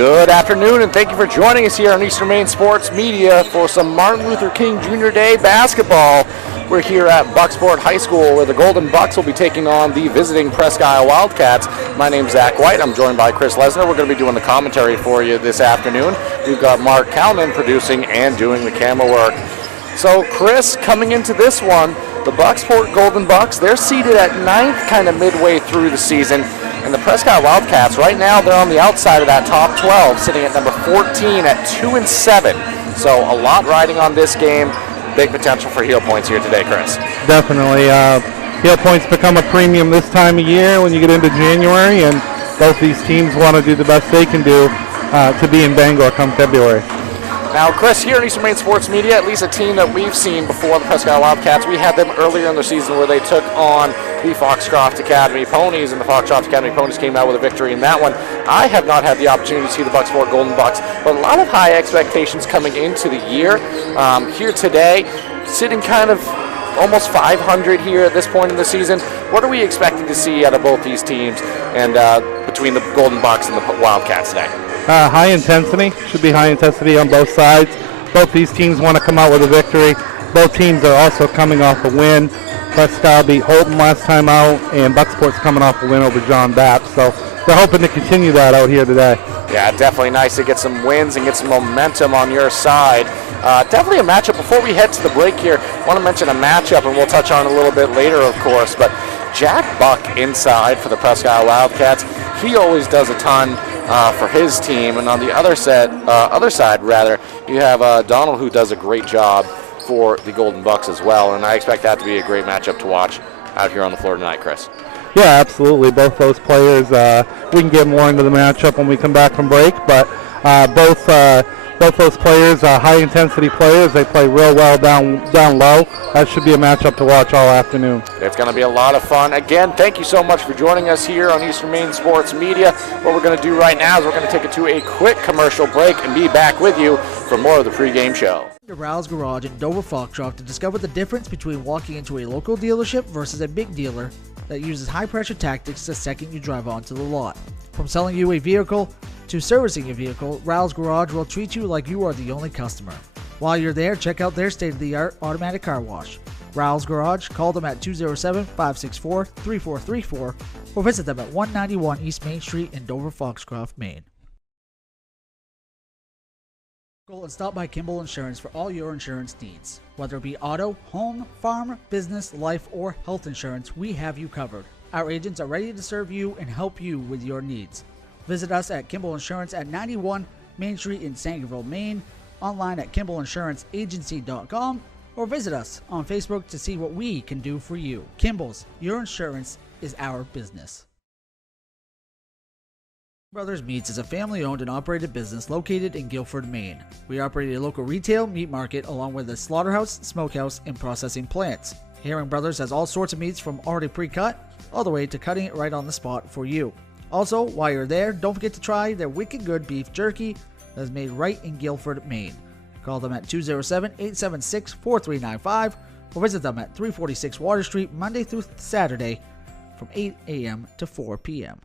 Good afternoon, and thank you for joining us here on Eastern Maine Sports Media for some Martin Luther King Jr. Day basketball. We're here at Bucksport High School where the Golden Bucks will be taking on the visiting Presque Isle Wildcats. My name's Zach White. I'm joined by Chris Lesnar. We're going to be doing the commentary for you this afternoon. We've got Mark Calnan producing and doing the camera work. So, Chris, coming into this one, the Bucksport Golden Bucks, they're seated at 9th kind of midway through the season. And the Presque Isle Wildcats, right now, they're on the outside of that top 12, sitting at number 14 at 2-7. So a lot riding on this game. Big potential for heel points here today, Chris. Definitely. Heel points become a premium this time of year when you get into January, and both these teams want to do the best they can do to be in Bangor come February. Now, Chris, here at Eastern Maine Sports Media, at least a team that we've seen before, the Presque Isle Wildcats, we had them earlier in the season where they took on the Foxcroft Academy Ponies, and the Foxcroft Academy Ponies came out with a victory in that one. I have not had the opportunity to see the Bucksport Golden Bucks, but a lot of high expectations coming into the year. Here today, sitting kind of almost 500 here at this point in the season. What are we expecting to see out of both these teams and between the Golden Bucks and the Wildcats today? High intensity. Should be high intensity on both sides. Both these teams want to come out with a victory. Both teams are also coming off a win. Presque Isle beat Holton last time out, and Bucksport's coming off a win over John Bapp. So they're hoping to continue that out here today. Yeah, definitely nice to get some wins and get some momentum on your side. Definitely a matchup. Before we head to the break here, I want to mention a matchup, and we'll touch on it a little bit later, of course. But Jack Buck inside for the Presque Isle Wildcats. He always does a ton for his team. And on the other side, you have Donald, who does a great job for the Golden Bucks as well. And I expect that to be a great matchup to watch out here on the floor tonight, Chris. Yeah, absolutely. Both those players, we can get more into the matchup when we come back from break, but both those players are high-intensity players. They play real well down low. That should be a matchup to watch all afternoon. It's going to be a lot of fun. Again, thank you so much for joining us here on Eastern Maine Sports Media. What we're going to do right now is we're going to take it to a quick commercial break and be back with you for more of the pregame show. To Rouse Garage in Dover Foxcroft to discover the difference between walking into a local dealership versus a big dealer that uses high-pressure tactics the second you drive onto the lot. From selling you a vehicle to servicing a vehicle, Rouse Garage will treat you like you are the only customer. While you're there, check out their state-of-the-art automatic car wash. Rouse Garage, call them at 207-564-3434 or visit them at 191 East Main Street in Dover Foxcroft, Maine. Go and stop by Kimball Insurance for all your insurance needs. Whether it be auto, home, farm, business, life, or health insurance, we have you covered. Our agents are ready to serve you and help you with your needs. Visit us at Kimball Insurance at 91 Main Street in Sangerville, Maine, online at KimballInsuranceAgency.com, or visit us on Facebook to see what we can do for you. Kimball's, your insurance is our business. Brothers Meats is a family-owned and operated business located in Guilford, Maine. We operate a local retail meat market along with a slaughterhouse, smokehouse, and processing plants. Herring Brothers has all sorts of meats from already pre-cut all the way to cutting it right on the spot for you. Also, while you're there, don't forget to try their wicked good beef jerky that is made right in Guilford, Maine. Call them at 207-876-4395 or visit them at 346 Water Street Monday through Saturday from 8 a.m. to 4 p.m.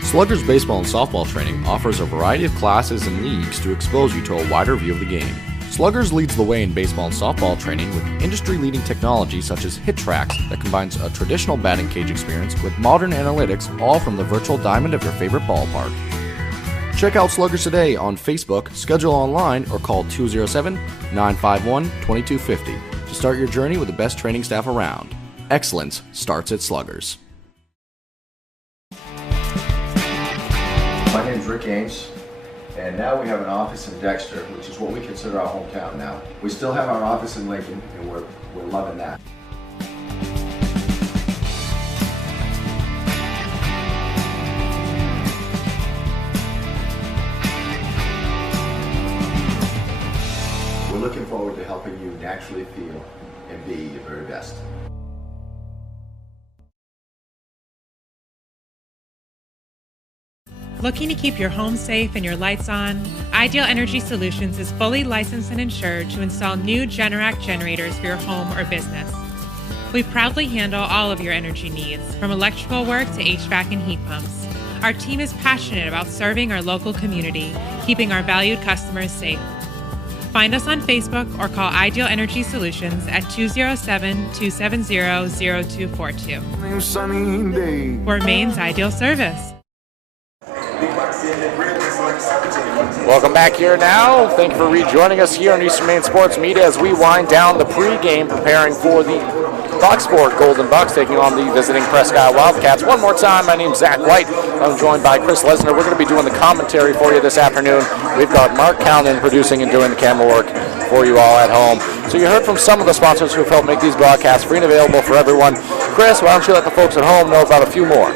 Sluggers Baseball and Softball Training offers a variety of classes and leagues to expose you to a wider view of the game. Sluggers leads the way in baseball and softball training with industry-leading technology such as Hit Tracks that combines a traditional batting cage experience with modern analytics, all from the virtual diamond of your favorite ballpark. Check out Sluggers today on Facebook, schedule online, or call 207-951-2250 to start your journey with the best training staff around. Excellence starts at Sluggers. My name is Rick Ames, and now we have an office in Dexter, which is what we consider our hometown now. We still have our office in Lincoln, and we're loving that. We're looking forward to helping you naturally feel and be your very best. Looking to keep your home safe and your lights on? Ideal Energy Solutions is fully licensed and insured to install new Generac generators for your home or business. We proudly handle all of your energy needs, from electrical work to HVAC and heat pumps. Our team is passionate about serving our local community, keeping our valued customers safe. Find us on Facebook or call Ideal Energy Solutions at 207-270-0242 for Maine's Ideal Service. Welcome back here now. Thank you for rejoining us here on Eastern Maine Sports Media as we wind down the pregame preparing for the Bucksport Golden Bucks taking on the visiting Presque Isle Wildcats. One more time, my name's Zach White. I'm joined by Chris Lesnar. We're going to be doing the commentary for you this afternoon. We've got Mark Calnan producing and doing the camera work for you all at home. So you heard from some of the sponsors who have helped make these broadcasts free and available for everyone. Chris, why don't you let the folks at home know about a few more?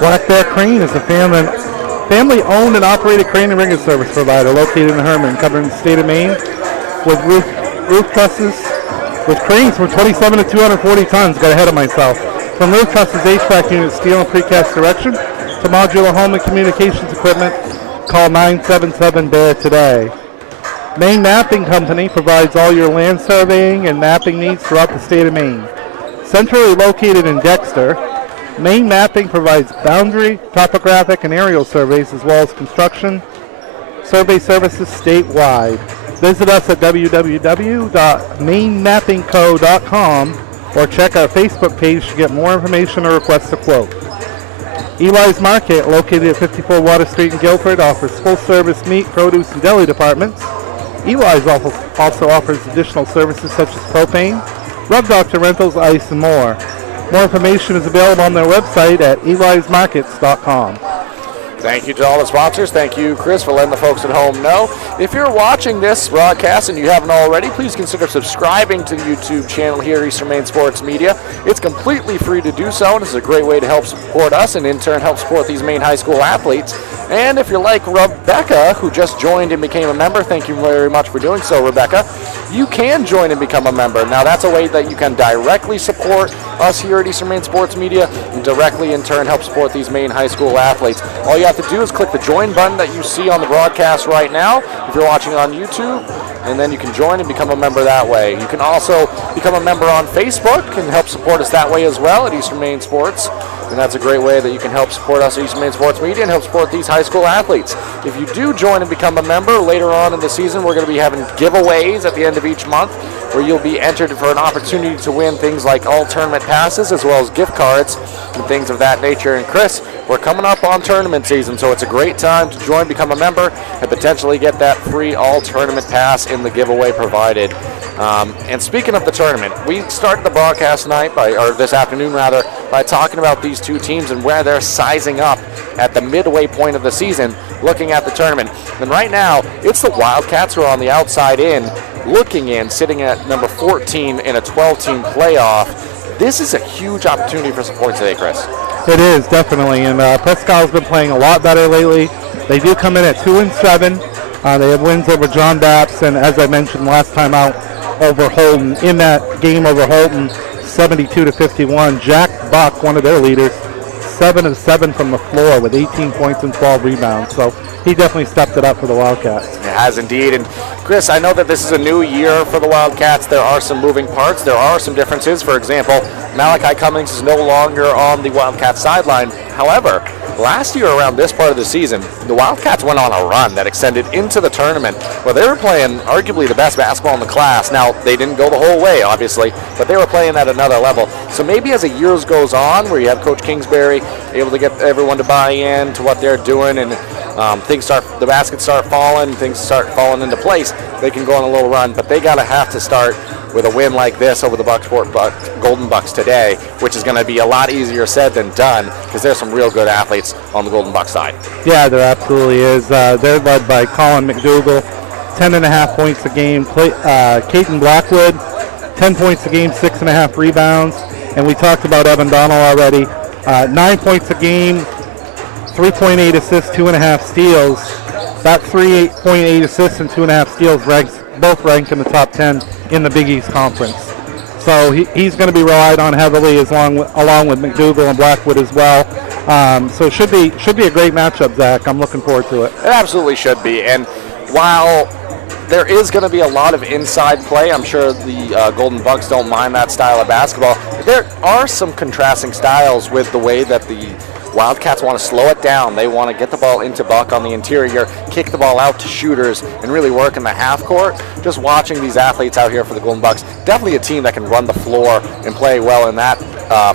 Black Bear Crane is a family-owned and operated crane and rigging service provider located in Herman, covering the state of Maine, with roof trusses, with cranes from 27 to 240 tons. Got ahead of myself. From roof trusses, HVAC units, steel and precast erection, to modular home and communications equipment, call 977-BEAR today. Maine Mapping Company provides all your land surveying and mapping needs throughout the state of Maine. Centrally located in Dexter, Maine Mapping provides boundary, topographic, and aerial surveys as well as construction survey services statewide. Visit us at www.mainemappingco.com or check our Facebook page to get more information or request a quote. Eli's Market, located at 54 Water Street in Guilford, offers full-service meat, produce, and deli departments. Eli's also offers additional services such as propane, rug doctor rentals, ice, and more. More information is available on their website at elismarkets.com. Thank you to all the sponsors. Thank you, Chris, for letting the folks at home know. If you're watching this broadcast and you haven't already, please consider subscribing to the YouTube channel here, Eastern Maine Sports Media. It's completely free to do so, and it's a great way to help support us and in turn help support these Maine high school athletes. And if you're like Rebecca, who just joined and became a member, thank you very much for doing so, Rebecca. You can join and become a member. Now, that's a way that you can directly support us here at Eastern Maine Sports Media and directly, in turn, help support these Maine high school athletes. All you have to do is click the join button that you see on the broadcast right now if you're watching on YouTube, and then you can join and become a member that way. You can also become a member on Facebook and help support us that way as well at Eastern Maine Sports. And that's a great way that you can help support us at Eastern Maine Sports Media and help support these high school athletes. If you do join and become a member later on in the season, we're going to be having giveaways at the end of each month where you'll be entered for an opportunity to win things like all tournament passes as well as gift cards and things of that nature. And Chris, we're coming up on tournament season, so it's a great time to join, become a member, and potentially get that free all tournament pass in the giveaway provided. And speaking of the tournament, we started the broadcast tonight, this afternoon rather, by talking about these two teams and where they're sizing up at the midway point of the season, looking at the tournament. And right now, it's the Wildcats who are on the outside in, looking in, sitting at number 14 in a 12-team playoff. This is a huge opportunity for some points today, Chris. It is, definitely, and Presque Isle's been playing a lot better lately. They do come in at 2-7. They have wins over John Bapps, and as I mentioned last time out, over Holton. In that game over Holton, 72-51. Jack Buck, one of their leaders, 7 of 7 from the floor with 18 points and 12 rebounds. So he definitely stepped it up for the Wildcats. It has indeed. And Chris, I know that this is a new year for the Wildcats. There are some moving parts. There are some differences. For example, Malachi Cummings is no longer on the Wildcats sideline. However, last year around this part of the season, the Wildcats went on a run that extended into the tournament where they were playing arguably the best basketball in the class. Now, they didn't go the whole way, obviously, but they were playing at another level. So maybe as the years goes on, where you have Coach Kingsbury able to get everyone to buy in to what they're doing and the baskets start falling, things start falling into place, they can go on a little run, but they have to start with a win like this over the Bucksport Golden Bucks today, which is going to be a lot easier said than done because there's some real good athletes on the Golden Bucks side. Yeah, there absolutely is. They're led by Colin McDougall, 10.5 points a game. Caden Blackwood, 10 points a game, 6.5 rebounds. And we talked about Evan Donnell already. 9 points a game, 3.8 assists, 2.5 steals. That 3.8 assists and 2.5 steals both rank in the top 10 in the Big East Conference. So he's going to be relied on heavily along with McDougall and Blackwood as well. So it should be a great matchup, Zach. I'm looking forward to it. It absolutely should be. And while there is going to be a lot of inside play. I'm sure the Golden Bucks don't mind that style of basketball. There are some contrasting styles with the way that the Wildcats want to slow it down. They want to get the ball into Buck on the interior, kick the ball out to shooters, and really work in the half court. Just watching these athletes out here for the Golden Bucks, definitely a team that can run the floor and play well in that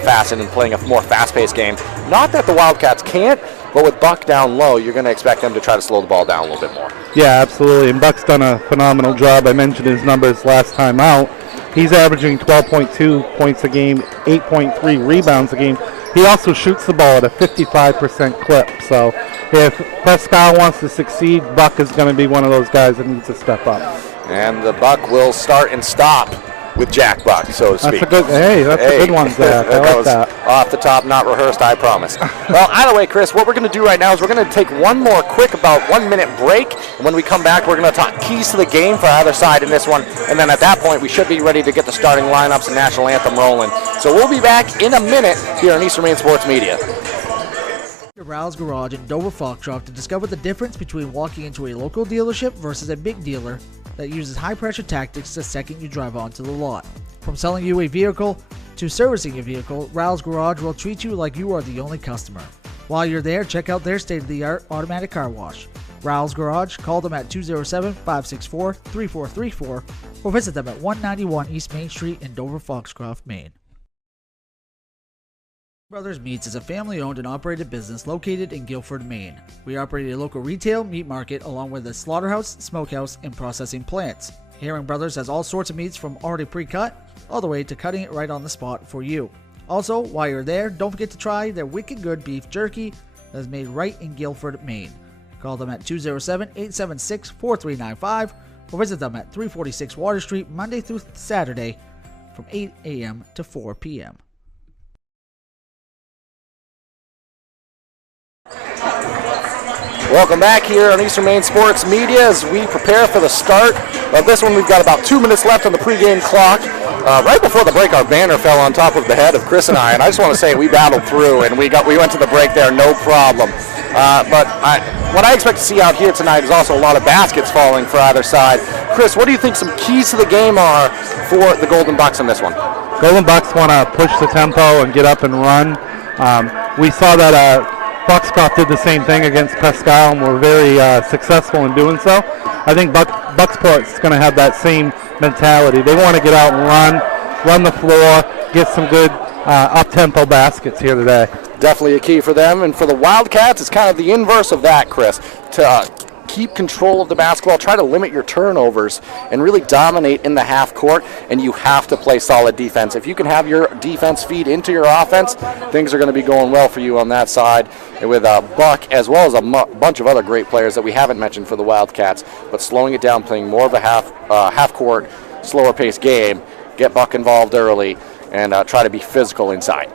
facet and playing a more fast-paced game. Not that the Wildcats can't, but with Buck down low, you're going to expect them to try to slow the ball down a little bit more. Yeah, absolutely. And Buck's done a phenomenal job. I mentioned his numbers last time out. He's averaging 12.2 points a game, 8.3 rebounds a game. He also shoots the ball at a 55% clip. So if Presque Isle wants to succeed, Buck is going to be one of those guys that needs to step up. And the Buck will start and stop with Jack Buck, so to speak. That's a good one, Zach. I like that. Off the top, not rehearsed, I promise. Well, either way, Chris, what we're going to do right now is we're going to take one more quick, about 1 minute break. And when we come back, we're going to talk keys to the game for either side in this one. And then at that point, we should be ready to get the starting lineups and national anthem rolling. So we'll be back in a minute here on Eastern Maine Sports Media. Rouse Garage in Dover Foxtrot to discover the difference between walking into a local dealership versus a big dealer that uses high-pressure tactics the second you drive onto the lot. From selling you a vehicle to servicing your vehicle, Rouse Garage will treat you like you are the only customer. While you're there, check out their state-of-the-art automatic car wash. Rouse Garage, call them at 207-564-3434 or visit them at 191 East Main Street in Dover Foxcroft, Maine. Brothers Meats is a family-owned and operated business located in Guilford, Maine. We operate a local retail meat market along with a slaughterhouse, smokehouse, and processing plants. Herring Brothers has all sorts of meats from already pre-cut all the way to cutting it right on the spot for you. Also, while you're there, don't forget to try their wicked good beef jerky that is made right in Guilford, Maine. Call them at 207-876-4395 or visit them at 346 Water Street Monday through Saturday from 8 a.m. to 4 p.m. Welcome back here on Eastern Maine Sports Media as we prepare for the start of this one. We've got about 2 minutes left on the pregame clock. Right before the break, our banner fell on top of the head of Chris and I just want to say we battled through and we went to the break there, no problem. But what I expect to see out here tonight is also a lot of baskets falling for either side. Chris, what do you think some keys to the game are for the Golden Bucks in this one? Golden Bucks want to push the tempo and get up and run. We saw that Buckscroft did the same thing against Presque Isle and were very successful in doing so. I think Bucksport's going to have that same mentality. They want to get out and run the floor, get some good up-tempo baskets here today. Definitely a key for them. And for the Wildcats, it's kind of the inverse of that, Chris. To keep control of the basketball, try to limit your turnovers, and really dominate in the half court, and you have to play solid defense. If you can have your defense feed into your offense, things are going to be going well for you on that side with Buck, as well as a bunch of other great players that we haven't mentioned for the Wildcats, but slowing it down, playing more of a half court, slower paced game, get Buck involved early, and try to be physical inside.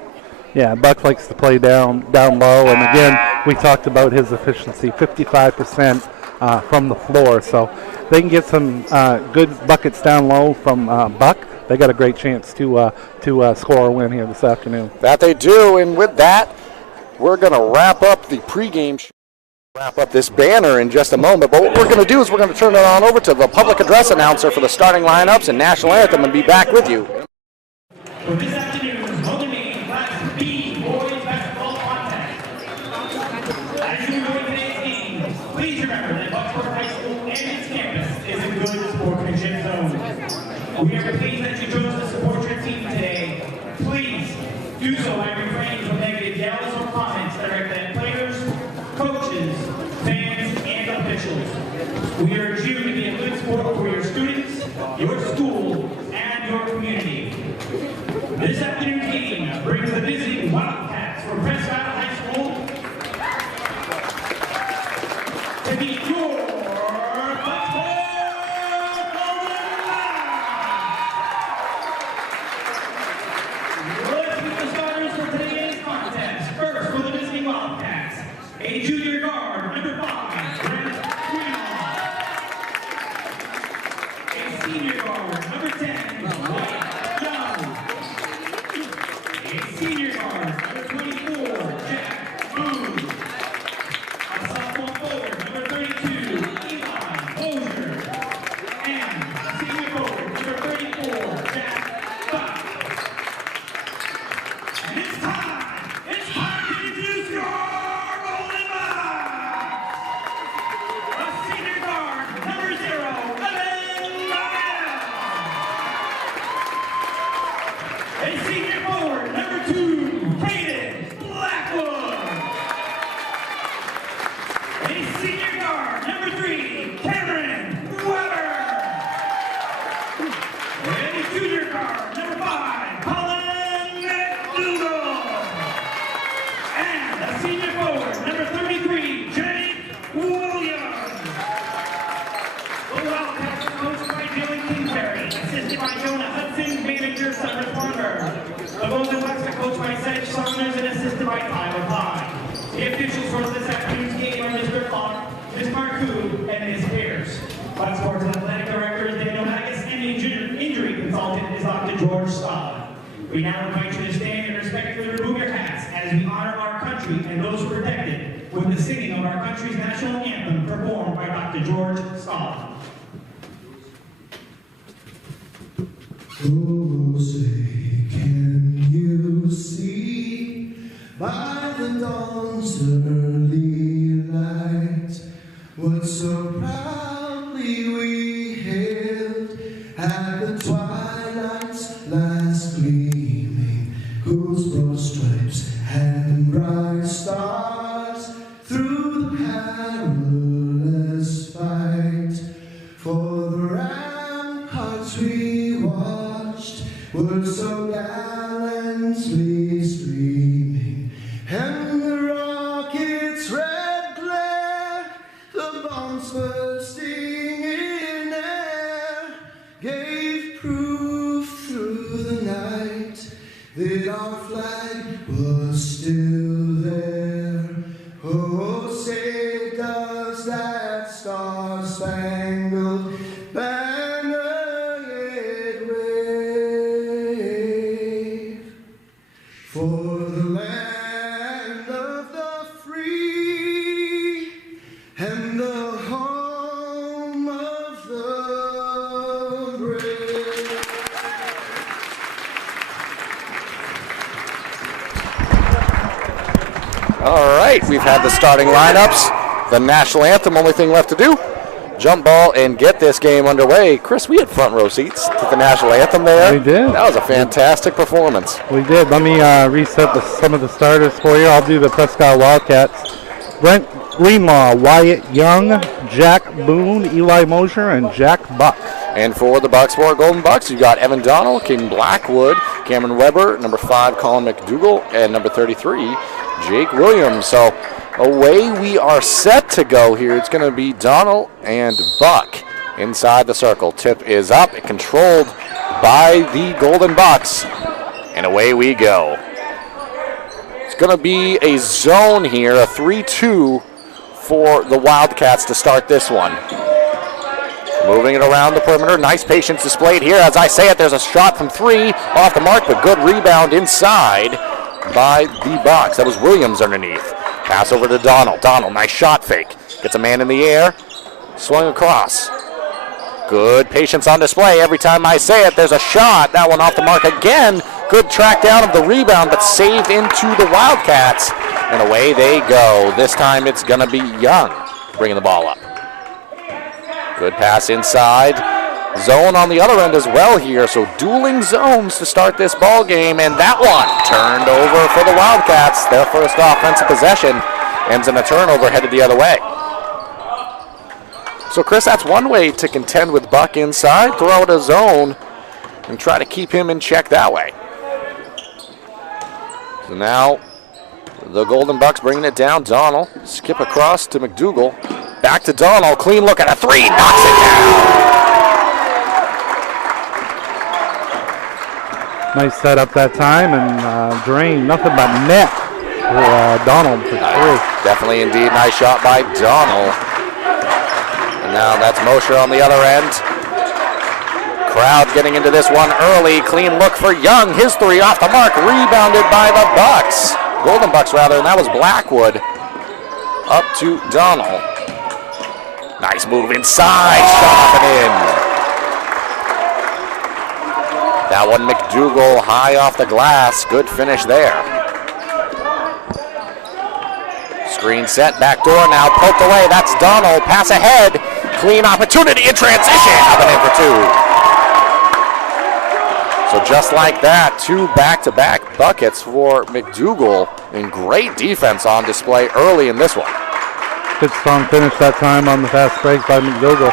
Yeah, Buck likes to play down low, and again, we talked about his efficiency, 55%. From the floor, so they can get some good buckets down low from Buck. They got a great chance to score a win here this afternoon. That they do, and with that, we're going to wrap up the pregame show. Wrap up this banner in just a moment, but what we're going to do is we're going to turn it on over to the public address announcer for the starting lineups and national anthem and be back with you. For this afternoon's Golden Maine Class B boys basketball contest. As you enjoy today's game, please remember that Bucksport High School and its campus is a good sportsmanship zone. We are pleased that you chose to support your team today. Please do so by refraining from negative yells or comments directed at players, coaches, fans, and officials. We urge you to be a good sport for your students, your school, and your community. This afternoon's game brings the visiting Wildcats from Presque Isle High School to meet your Bucksport Varsity. Let's meet the starters for today's contest. First, for the visiting Wildcats, a junior guard, number 5, Grant Greenlaw. A senior guard, number 10, White Young. A senior guard, number 24, Jack Boone. A sophomore forward, number 32, Eli Mosier. A Golden Bucks are coached by Sedge Saunders and assisted by Tyler Pye. The officials for this afternoon's game are Mr. Clark, Ms. Marcoux, and Ms. Pierce. Bucksport's athletic director is Daniel Haggis, and the injury consultant is Dr. George Stahl. We now invite you to stand and respectfully remove your hats as we honor our country and those who protect it with the singing of our country's national anthem performed by Dr. George Stahl. Oh, say, can you see by the dawn's early light what so proudly we hailed at the twilight's last gleaming, whose broad stripes and bright stars through the perilous fight for the ramparts we watched were so gallantly streaming, and the rocket's red glare, the bombs bursting in air, gave proof through the night that our flag was still there. Oh, say does that star-spangled banner yet wave for the land of the free and the home of the brave. All right, we've had the starting lineups, the national anthem. Only thing left to do, jump ball and get this game underway. Chris, we had front row seats to the national anthem there. We did. That was a fantastic performance. We did. Let me reset some of the starters for you. I'll do the Presque Isle Wildcats. Brent Greenlaw, Wyatt Young, Jack Boone, Eli Mosher, and Jack Buck. And for the Bucksport Golden Bucks, you've got Evan Donnell, King Blackwood, Cameron Weber, number 5, Colin McDougall, and number 33, Jake Williams. So away we are set to go here. It's going to be Donnell and Buck inside the circle. Tip is up, controlled by the Golden Bucks, and away we go. It's going to be a zone here, a 3-2 for the Wildcats to start this one. Moving it around the perimeter. Nice patience displayed here. As I say it, there's a shot from 3 off the mark, but good rebound inside by the Bucks. That was Williams underneath. Pass over to Donnell. Donnell, nice shot fake. Gets a man in the air. Swung across. Good patience on display. Every time I say it, there's a shot. That one off the mark again. Good track down of the rebound, but saved into the Wildcats. And away they go. This time it's going to be Young bringing the ball up. Good pass inside. Zone on the other end as well here. So dueling zones to start this ball game. And that one turned over for the Wildcats. Their first offensive possession ends in a turnover headed the other way. So Chris, that's one way to contend with Buck inside. Throw out a zone and try to keep him in check that way. So now the Golden Bucks bringing it down. Donnell, skip across to McDougall. Back to Donnell, clean look at a 3, knocks it down. Nice setup that time, and drain, nothing but net for Donald for 3. Definitely indeed, nice shot by Donnell. And now that's Mosher on the other end. Crowd getting into this one early, clean look for Young, his 3 off the mark, rebounded by the Bucks. Golden Bucks rather, and that was Blackwood. Up to Donnell. Nice move inside, shot up and in. That one McDougall high off the glass, good finish there. Screen set, back door now poked away, that's Donnell, pass ahead, clean opportunity in transition, up and in for 2. So just like that, 2 back-to-back buckets for McDougall, and great defense on display early in this one. Good strong finish that time on the fast break by McDougall.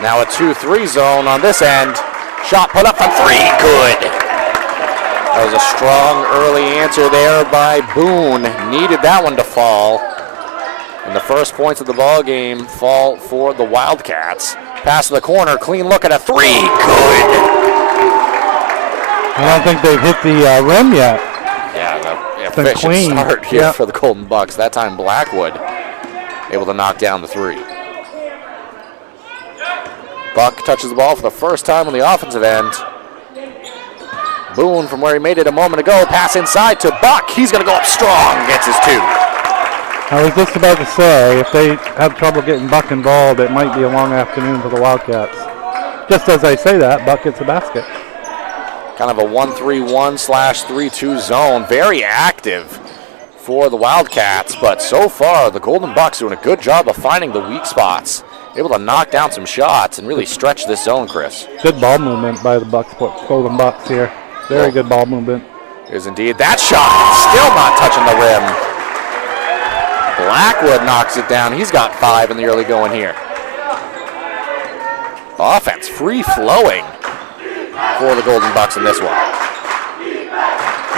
Now a 2-3 zone on this end. Shot put up from 3, good. That was a strong early answer there by Boone. Needed that one to fall. And the first points of the ball game fall for the Wildcats. Pass to the corner, clean look at a 3, good. I don't think they've hit the rim yet. Yeah, been efficient clean. start here Yeah. for the Golden Bucks. That time Blackwood able to knock down the three. Buck touches the ball for the first time on the offensive end. Boone from where he made it a moment ago. Pass inside to Buck. He's going to go up strong. Gets his two. I was just about to say, if they have trouble getting Buck involved, it might be a long afternoon for the Wildcats. Just as I say that, Buck gets a basket. Kind of a 1-3-1/3-2 zone. Very active for the Wildcats, but so far the Golden Bucks doing a good job of finding the weak spots. Able to knock down some shots and really stretch this zone, Chris. Good ball movement by the Golden Bucks here. Very good ball movement. Is indeed that shot. Still not touching the rim. Blackwood knocks it down. He's got 5 in the early going here. Offense free-flowing for the Golden Bucks in this one.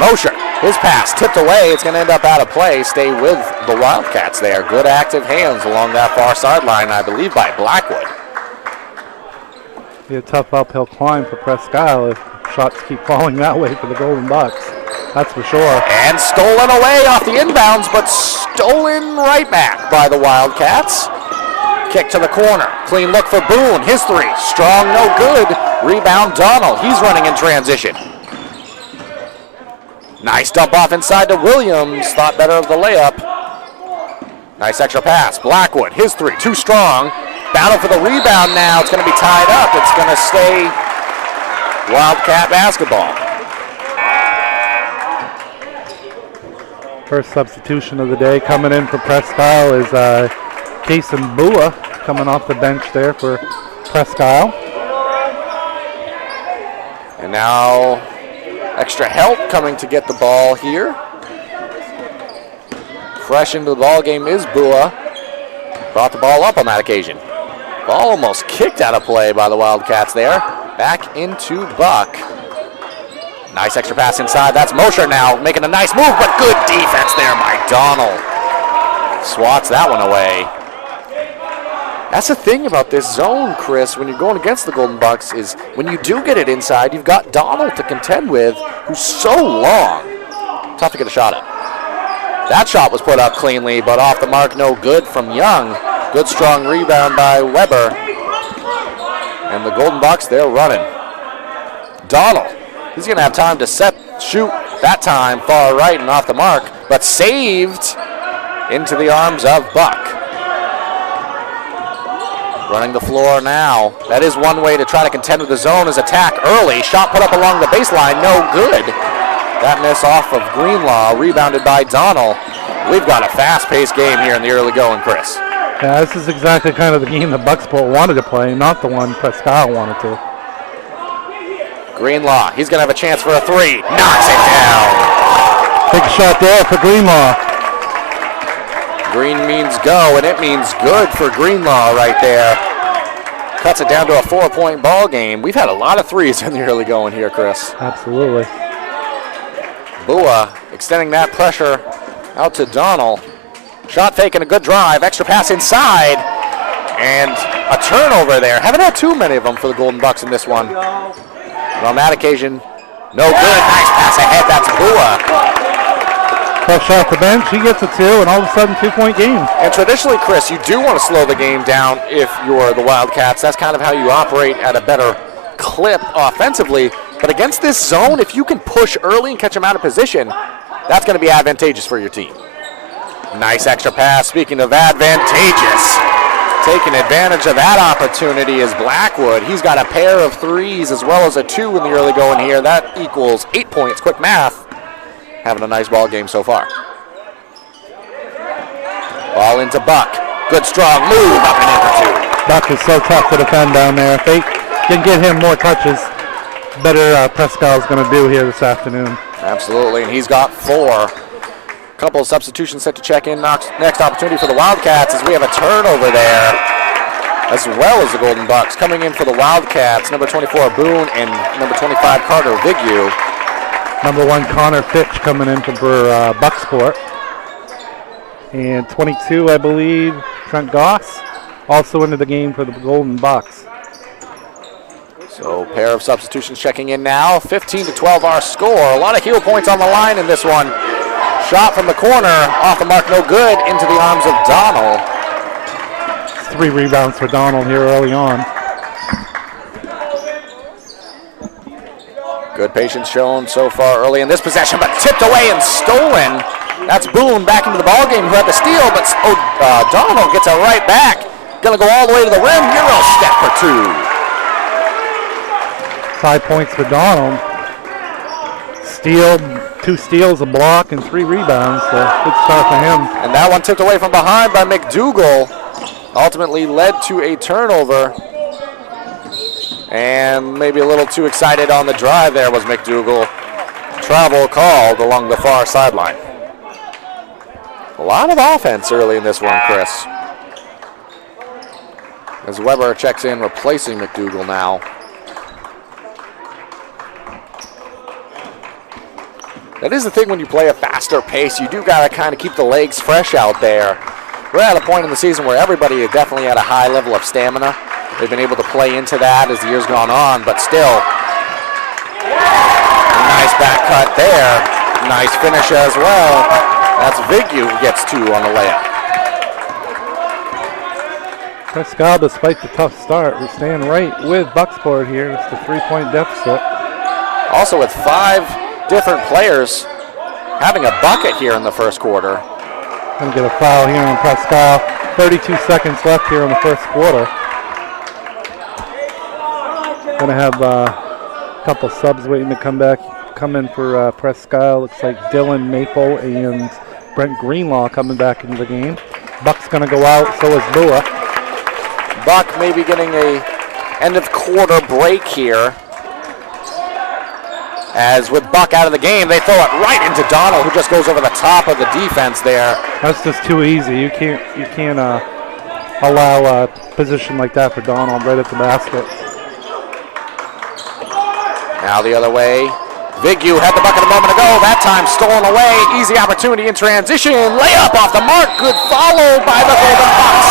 Mosher, his pass tipped away. It's going to end up out of play. Stay with the Wildcats there. Good active hands along that far sideline, I believe, by Blackwood. Be a tough uphill climb for Presque Isle if shots keep falling that way for the Golden Bucks. That's for sure. And stolen away off the inbounds, but stolen right back by the Wildcats. Kick to the corner. Clean look for Boone. His three. Strong, no good. Rebound, Donald. He's running in transition. Nice dump off inside to Williams. Thought better of the layup. Nice extra pass. Blackwood, his three. Too strong. Battle for the rebound now. It's going to be tied up. It's going to stay Wildcat basketball. First substitution of the day coming in for Presque Isle is Kason Bua coming off the bench there for Presque Isle. And now extra help coming to get the ball here. Fresh into the ball game is Bua. Brought the ball up on that occasion. Ball almost kicked out of play by the Wildcats there. Back into Buck. Nice extra pass inside. That's Mosher now making a nice move, but good defense there by Donald. Swats that one away. That's the thing about this zone, Chris, when you're going against the Golden Bucks, is when you do get it inside, you've got Donald to contend with, who's so long. Tough to get a shot at. That shot was put up cleanly, but off the mark, no good from Young. Good strong rebound by Weber. And the Golden Bucks, they're running. Donald, he's going to have time to shoot that time far right and off the mark, but saved into the arms of Buck. Running the floor now. That is one way to try to contend with the zone is attack early. Shot put up along the baseline, no good. That miss off of Greenlaw, rebounded by Donald. We've got a fast-paced game here in the early going, Chris. Yeah, this is exactly kind of the game that Bucksport wanted to play, not the one Presque Isle wanted to. Greenlaw, he's going to have a chance for a three. Knocks it down. Big shot there for Greenlaw. Green means go, and it means good for Greenlaw right there. Cuts it down to a 4-point ball game. We've had a lot of threes in the early going here, Chris. Absolutely. Bua extending that pressure out to Donald. Shot fake and a good drive. Extra pass inside. And a turnover there. Haven't had too many of them for the Golden Bucks in this one. But on that occasion, no good. Nice pass ahead. That's Bua. Fresh off the bench, he gets a two, and all of a sudden 2-point game. And traditionally, Chris, you do want to slow the game down if you're the Wildcats. That's kind of how you operate at a better clip offensively. But against this zone, if you can push early and catch them out of position, that's going to be advantageous for your team. Nice extra pass. Speaking of advantageous, taking advantage of that opportunity is Blackwood. He's got a pair of threes as well as a two in the early going here. That equals 8 points. Quick math. Having a nice ball game so far. Ball into Buck. Good strong move up and in for two. Buck is so tough to defend down there. If they can get him more touches, better Presque Isle's going to do here this afternoon. Absolutely, and he's got 4. Couple of substitutions set to check in. Next opportunity for the Wildcats as we have a turnover there, as well as the Golden Bucks. Coming in for the Wildcats, number 24 Boone and number 25 Carter Vigue. Number 1 Connor Fitch coming in for Bucksport. And 22, I believe, Trent Goss, also into the game for the Golden Bucks. So pair of substitutions checking in now. 15-12 our score. A lot of heel points on the line in this one. Shot from the corner, off the mark, no good, into the arms of Donald. 3 rebounds for Donald here early on. Good patience shown so far early in this possession, but tipped away and stolen. That's Boone back into the ballgame who had the steal, but Donald gets it right back. Gonna go all the way to the rim, Euro step for 2. 5 points for Donald. Steal, 2 steals, a block, and 3 rebounds. So good start for him. And that one tipped away from behind by McDougal. Ultimately led to a turnover. And maybe a little too excited on the drive there was McDougal. Travel called along the far sideline. A lot of offense early in this one, Chris. As Weber checks in, replacing McDougal now. That is the thing when you play a faster pace. You do got to kind of keep the legs fresh out there. We're at a point in the season where everybody is definitely at a high level of stamina. They've been able to play into that as the year's gone on, but still, a nice back cut there. Nice finish as well. That's Vigyu who gets 2 on the layup. Presque Isle, despite the tough start, we're staying right with Bucksport here. It's the 3-point deficit. Also with 5 different players having a bucket here in the first quarter. Gonna get a foul here on Presque Isle. 32 seconds left here in the first quarter. Gonna have a couple subs waiting to come in for Presque Isle. Looks like Dylan Maple and Brent Greenlaw coming back into the game. Buck's gonna go out, so is Lua. Buck maybe getting a end of quarter break here. As with Buck out of the game, they throw it right into Donald, who just goes over the top of the defense there. That's just too easy. You can't allow a position like that for Donald right at the basket. Now the other way. Vigyu had the bucket a moment ago. That time stolen away. Easy opportunity in transition. Layup off the mark. Good follow by the Golden Bucks.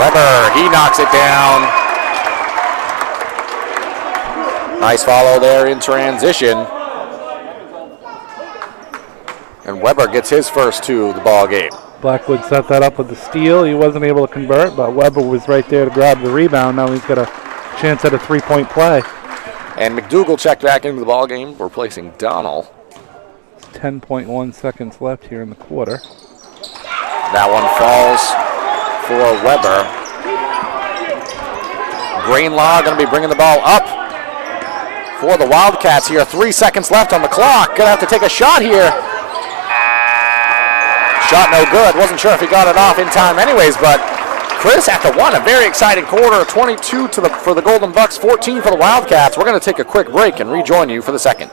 Weber, he knocks it down. Nice follow there in transition. And Weber gets his first 2 of the ball game. Blackwood set that up with the steal. He wasn't able to convert, but Weber was right there to grab the rebound. Now he's got a chance at a 3-point play. And McDougal checked back into the ball game, replacing Donald. 10.1 seconds left here in the quarter. That one falls for Weber. Greenlaw going to be bringing the ball up for the Wildcats here. 3 seconds left on the clock. Going to have to take a shot here. Shot no good. Wasn't sure if he got it off in time anyways, but Chris at the 1, a very exciting quarter. 22 for the Golden Bucks, 14 for the Wildcats. We're going to take a quick break and rejoin you for the second.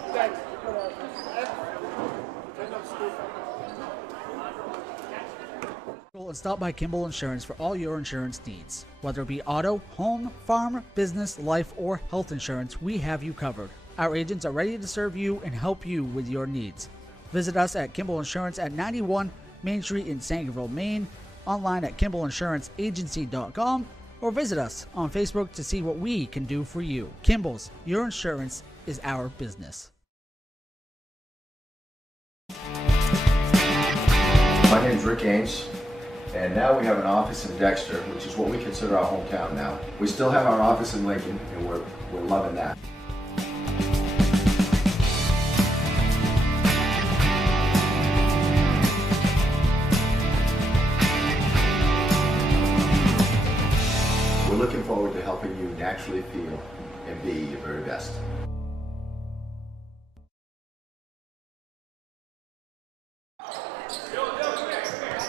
And stop by Kimball Insurance for all your insurance needs. Whether it be auto, home, farm, business, life, or health insurance, we have you covered. Our agents are ready to serve you and help you with your needs. Visit us at Kimball Insurance at 91 Main Street in Sangerville, Maine, online at KimballInsuranceAgency.com, or visit us on Facebook to see what we can do for you. Kimball's, your insurance is our business. My name is Rick Ames, and now we have an office in Dexter, which is what we consider our hometown now. We still have our office in Lincoln, and we're loving that. We're looking forward to helping you naturally feel and be your very best.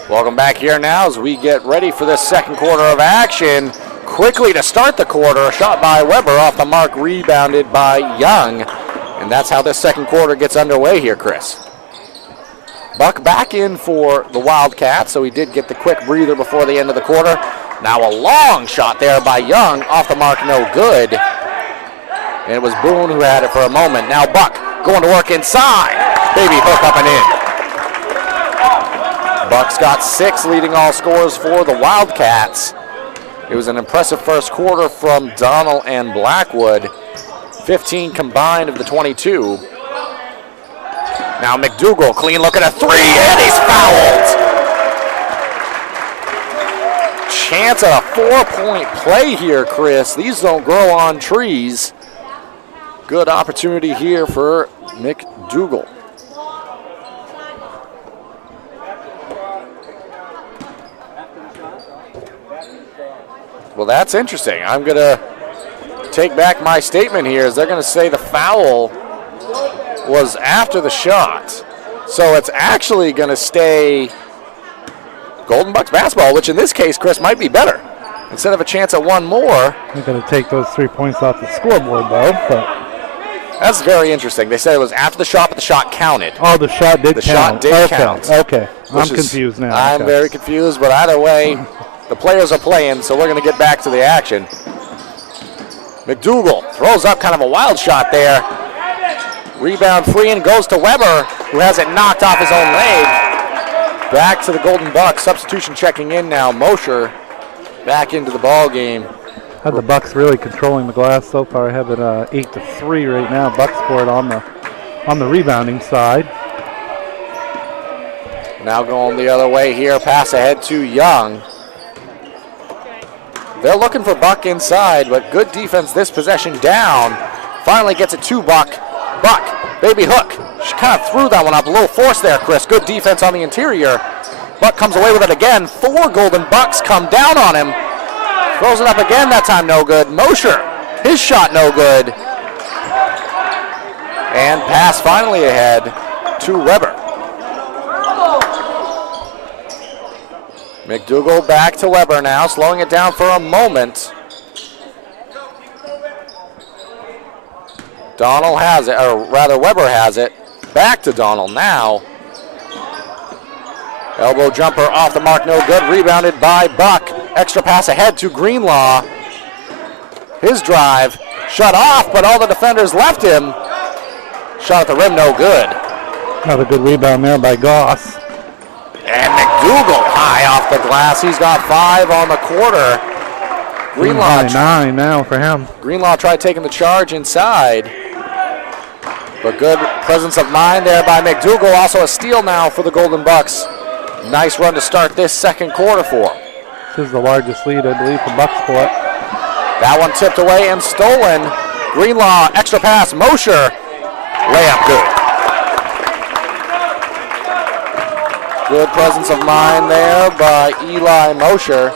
Welcome back here now as we get ready for this second quarter of action. Quickly to start the quarter, a shot by Weber off the mark, rebounded by Young. And that's how this second quarter gets underway here, Chris. Buck back in for the Wildcats, so he did get the quick breather before the end of the quarter. Now a long shot there by Young, off the mark, no good. And it was Boone who had it for a moment. Now Buck going to work inside. Baby hook up and in. Buck's got 6, leading all scorers for the Wildcats. It was an impressive first quarter from Donald and Blackwood. 15 combined of the 22. Now McDougal, clean look at a three, and he's fouled. Chance at a 4-point play here, Chris. These don't grow on trees. Good opportunity here for McDougal. Well, that's interesting. I'm going to take back my statement here, as they're going to say the foul was after the shot. So it's actually going to stay Golden Bucks basketball, which in this case, Chris, might be better. Instead of a chance at one more. They're going to take those 3 points off the scoreboard, though. But that's very interesting. They said it was after the shot, but the shot counted. Oh, the shot did count. The shot did count. Okay. I'm confused now. I'm very confused, but either way, the players are playing, so we're going to get back to the action. McDougal throws up kind of a wild shot there. Rebound free and goes to Weber, who has it knocked off his own leg. Back to the Golden Bucks. Substitution checking in now. Mosher back into the ball game. Had the Bucks really controlling the glass so far. I have it 8-3 right now. Bucksport on the rebounding side. Now going the other way here. Pass ahead to Young. They're looking for Buck inside, but good defense this possession down. Finally gets it to Buck. Buck, baby hook. She kind of threw that one up. A little force there, Chris. Good defense on the interior. Buck comes away with it again. 4 Golden Bucks come down on him. Throws it up again, that time no good. Mosher, his shot no good. And pass finally ahead to Weber. McDougal back to Weber now, slowing it down for a moment. Donald has it, or rather Weber has it. Back to Donald now. Elbow jumper off the mark, no good. Rebounded by Buck. Extra pass ahead to Greenlaw. His drive shut off, but all the defenders left him. Shot at the rim, no good. Another good rebound there by Goss. And McDougal high off the glass. He's got 5 on the quarter. Greenlaw 9 now for him. Greenlaw tried taking the charge inside. But good presence of mind there by McDougal. Also a steal now for the Golden Bucks. Nice run to start this second quarter for him. This is the largest lead, I believe, for Bucksport. That one tipped away and stolen. Greenlaw, extra pass, Mosher. Layup good. Good presence of mind there by Eli Mosher.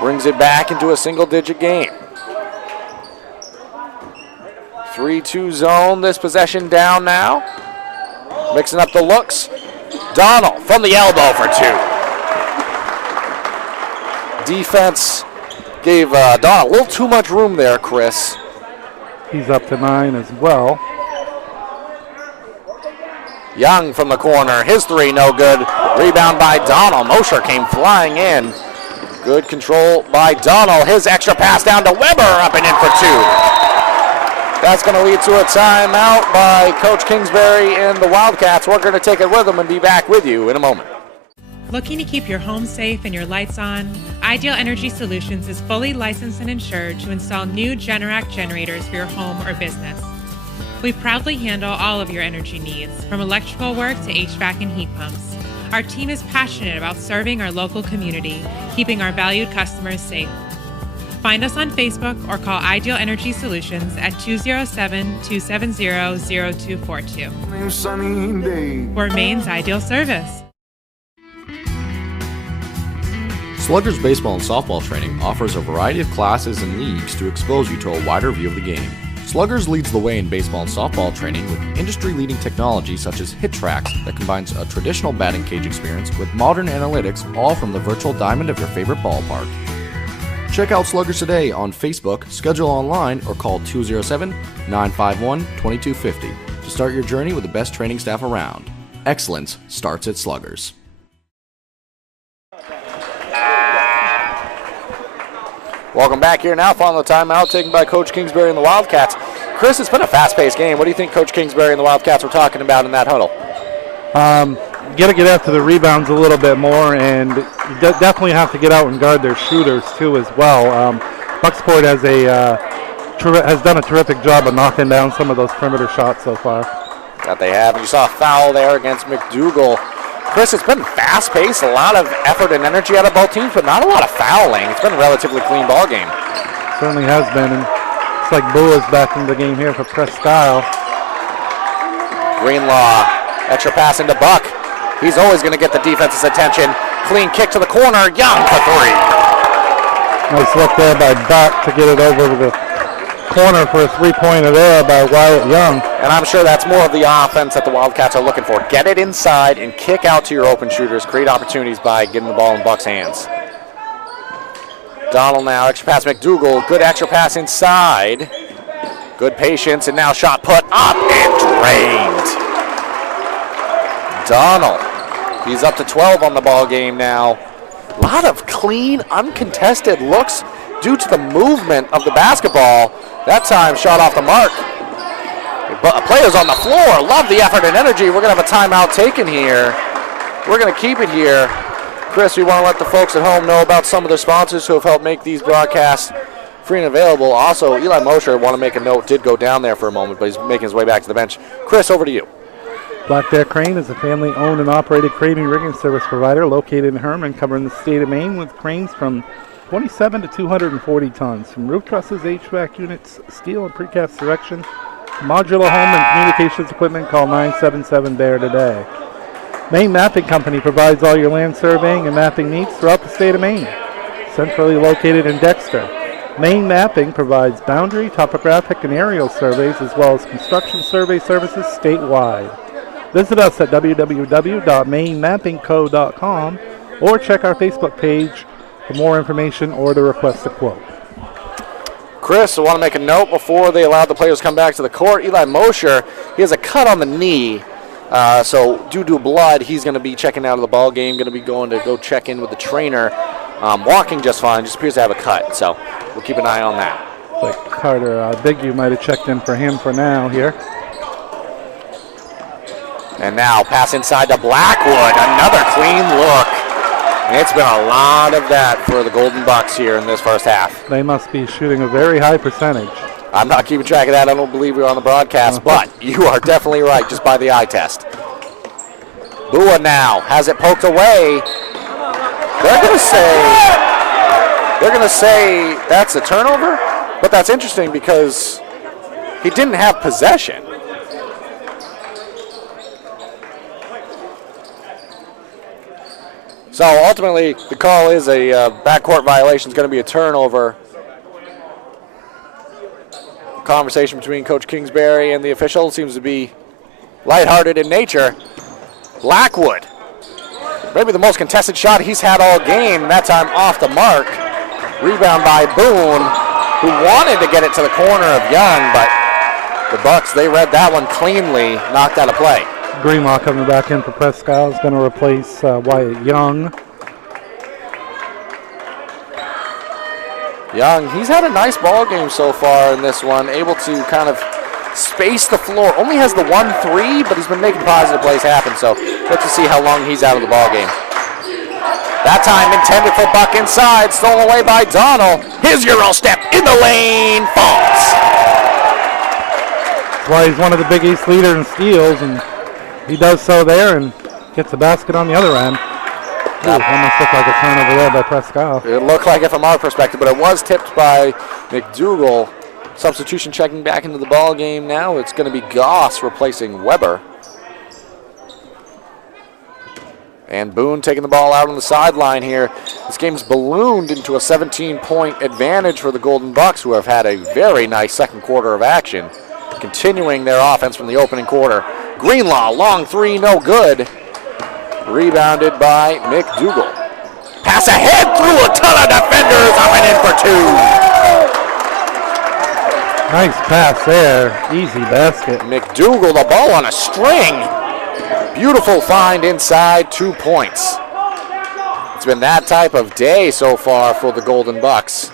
Brings it back into a single-digit game. 3-2 zone, this possession down now. Mixing up the looks. Donald from the elbow for 2. Defense gave Donald a little too much room there, Chris. He's up to 9 as well. Young from the corner, his 3 no good. Rebound by Donald. Mosher came flying in. Good control by Donald. His extra pass down to Weber, up and in for 2. That's going to lead to a timeout by Coach Kingsbury and the Wildcats. We're going to take it with them and be back with you in a moment. Looking to keep your home safe and your lights on? Ideal Energy Solutions is fully licensed and insured to install new Generac generators for your home or business. We proudly handle all of your energy needs, from electrical work to HVAC and heat pumps. Our team is passionate about serving our local community, keeping our valued customers safe. Find us on Facebook or call Ideal Energy Solutions at 207-270-0242. For Maine's Ideal Service. Sluggers baseball and softball training offers a variety of classes and leagues to expose you to a wider view of the game. Sluggers leads the way in baseball and softball training with industry-leading technology such as HitTrax that combines a traditional batting cage experience with modern analytics, all from the virtual diamond of your favorite ballpark. Check out Sluggers today on Facebook, schedule online, or call 207-951-2250 to start your journey with the best training staff around. Excellence starts at Sluggers. Welcome back here now, following the timeout taken by Coach Kingsbury and the Wildcats. Chris, it's been a fast-paced game. What do you think Coach Kingsbury and the Wildcats were talking about in that huddle? Got to get after the rebounds a little bit more, and you definitely have to get out and guard their shooters too as well. Bucksport has done a terrific job of knocking down some of those perimeter shots so far. That they have. You saw a foul there against McDougal. Chris, it's been fast-paced, a lot of effort and energy out of both teams, but not a lot of fouling. It's been a relatively clean ball game. Certainly has been, and it's like Bua's back in the game here for Presque Isle. Greenlaw, extra pass into Buck. He's always going to get the defense's attention. Clean kick to the corner, Young for three. Nice look there by Buck to get it over to the corner for a three-pointer there by Wyatt Young. And I'm sure that's more of the offense that the Wildcats are looking for. Get it inside and kick out to your open shooters. Create opportunities by getting the ball in Buck's hands. Donald now, extra pass McDougal. Good extra pass inside. Good patience, and now shot put up and drained. Donald, he's up to 12 on the ball game now. A lot of clean, uncontested looks due to the movement of the basketball. That time, shot off the mark. But players on the floor love the effort and energy. We're going to have a timeout taken here. We're going to keep it here. Chris, we want to let the folks at home know about some of the sponsors who have helped make these broadcasts free and available. Also, Eli Mosher, want to make a note, did go down there for a moment, but he's making his way back to the bench. Chris, over to you. Black Bear Crane is a family-owned and operated craning rigging service provider located in Herman, covering the state of Maine with cranes from 27 to 240 tons. From roof trusses, HVAC units, steel and precast erection, modular home and communications equipment, call 977-BEAR today. Maine Mapping Company provides all your land surveying and mapping needs throughout the state of Maine. Centrally located in Dexter, Maine Mapping provides boundary, topographic, and aerial surveys as well as construction survey services statewide. Visit us at www.mainemappingco.com or check our Facebook page for more information or to request a quote. Chris, I want to make a note before they allow the players to come back to the court. Eli Mosher, he has a cut on the knee, so due to blood, he's going to be checking out of the ball game, going to be going to go check in with the trainer. Walking just fine, just appears to have a cut, so we'll keep an eye on that. Like Carter Bigu might have checked in for him for now here. And now pass inside to Blackwood, another clean look. And it's been a lot of that for the Golden Bucks here in this first half. They must be shooting a very high percentage. I'm not keeping track of that. I don't believe we're on the broadcast, but you are definitely right just by the eye test. Bua now has it poked away. They're going to say that's a turnover, but that's interesting because he didn't have possession. So ultimately, the call is a backcourt violation. It's going to be a turnover. Conversation between Coach Kingsbury and the official seems to be lighthearted in nature. Blackwood, maybe the most contested shot he's had all game, that time off the mark. Rebound by Boone, who wanted to get it to the corner of Young, but the Bucks, they read that one cleanly, knocked out of play. Greenlaw coming back in for Presque Isle is going to replace Wyatt Young. Young, he's had a nice ball game so far in this one, able to kind of space the floor. Only has the 1-3, but he's been making positive plays happen, so let's see how long he's out of the ball game. That time intended for Buck inside, stolen away by Donald. His Euro step in the lane, falls. That's why he's one of the Big East leaders in steals, and he does so there and gets the basket on the other end. Ooh, almost looked like a turnover there by Presque Isle. It looked like it from our perspective, but it was tipped by McDougal. Substitution checking back into the ball game now. It's going to be Goss replacing Weber. And Boone taking the ball out on the sideline here. This game's ballooned into a 17-point advantage for the Golden Bucks, who have had a very nice second quarter of action, continuing their offense from the opening quarter. Greenlaw, long three, no good. Rebounded by McDougal. Pass ahead through a ton of defenders, up and in for two. Nice pass there, easy basket. McDougal, the ball on a string. Beautiful find inside, 2 points. It's been that type of day so far for the Golden Bucks.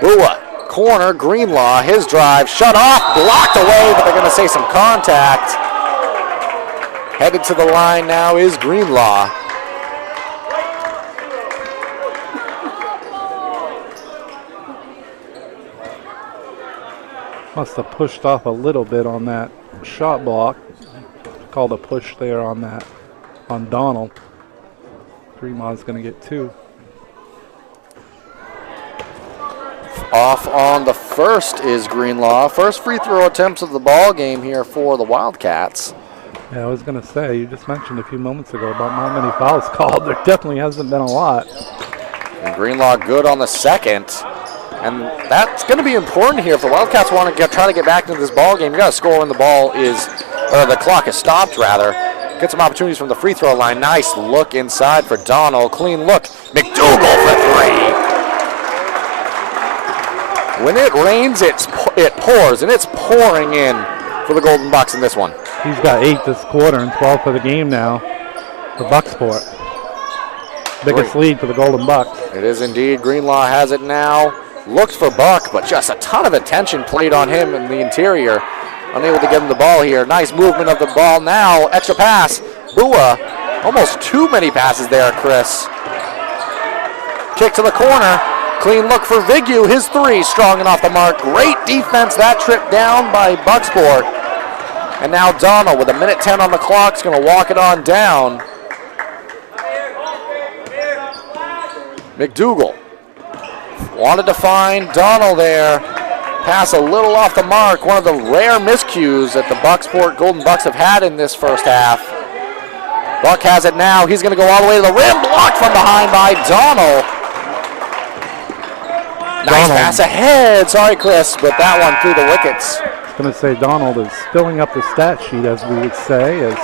Bua, corner, Greenlaw, his drive, shut off, blocked away, but they're going to say some contact. Headed to the line now is Greenlaw. Must have pushed off a little bit on that shot block. Called a push there on Donald. Greenlaw's going to get 2. Off on the first is Greenlaw. First free throw attempts of the ball game here for the Wildcats. Yeah, I was going to say, you just mentioned a few moments ago about not many fouls called. There definitely hasn't been a lot. And Greenlaw good on the second. And that's going to be important here if the Wildcats want to try to get back into this ball game. You got to score when the clock is stopped rather. Get some opportunities from the free throw line. Nice look inside for Donald. Clean look. McDougal for 3. When it rains, it pours, and it's pouring in for the Golden Bucks in this one. He's got 8 this quarter and 12 for the game now for Bucksport. Biggest lead for the Golden Bucks. It is indeed. Greenlaw has it now. Looked for Buck, but just a ton of attention played on him in the interior. Unable to get him the ball here. Nice movement of the ball now. Extra pass. Bua. Almost too many passes there, Chris. Kick to the corner. Clean look for Vigu. His 3 strong and off the mark. Great defense. That trip down by Bucksport. And now Donald with 1:10 on the clock is going to walk it on down. McDougal wanted to find Donald there. Pass a little off the mark. One of the rare miscues that the Bucksport Golden Bucks have had in this first half. Buck has it now. He's going to go all the way to the rim. Blocked from behind by Donald. Nice pass ahead. Sorry, Chris, but that one through the wickets. I was going to say Donald is filling up the stat sheet, as we would say, as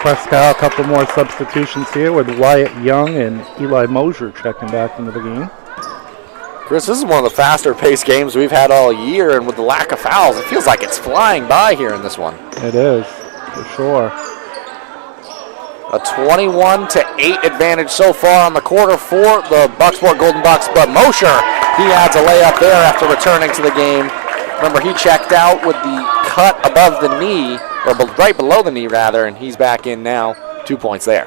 Presque Isle, a couple more substitutions here with Wyatt Young and Eli Mosier checking back into the game. Chris, this is one of the faster-paced games we've had all year, and with the lack of fouls, it feels like it's flying by here in this one. It is, for sure. A 21-8 advantage so far on the quarter for the Bucksport Golden Bucks, but Mosher, he adds a layup there after returning to the game. Remember, he checked out with the cut above the knee, or right below the knee, rather, and he's back in now. 2 points there.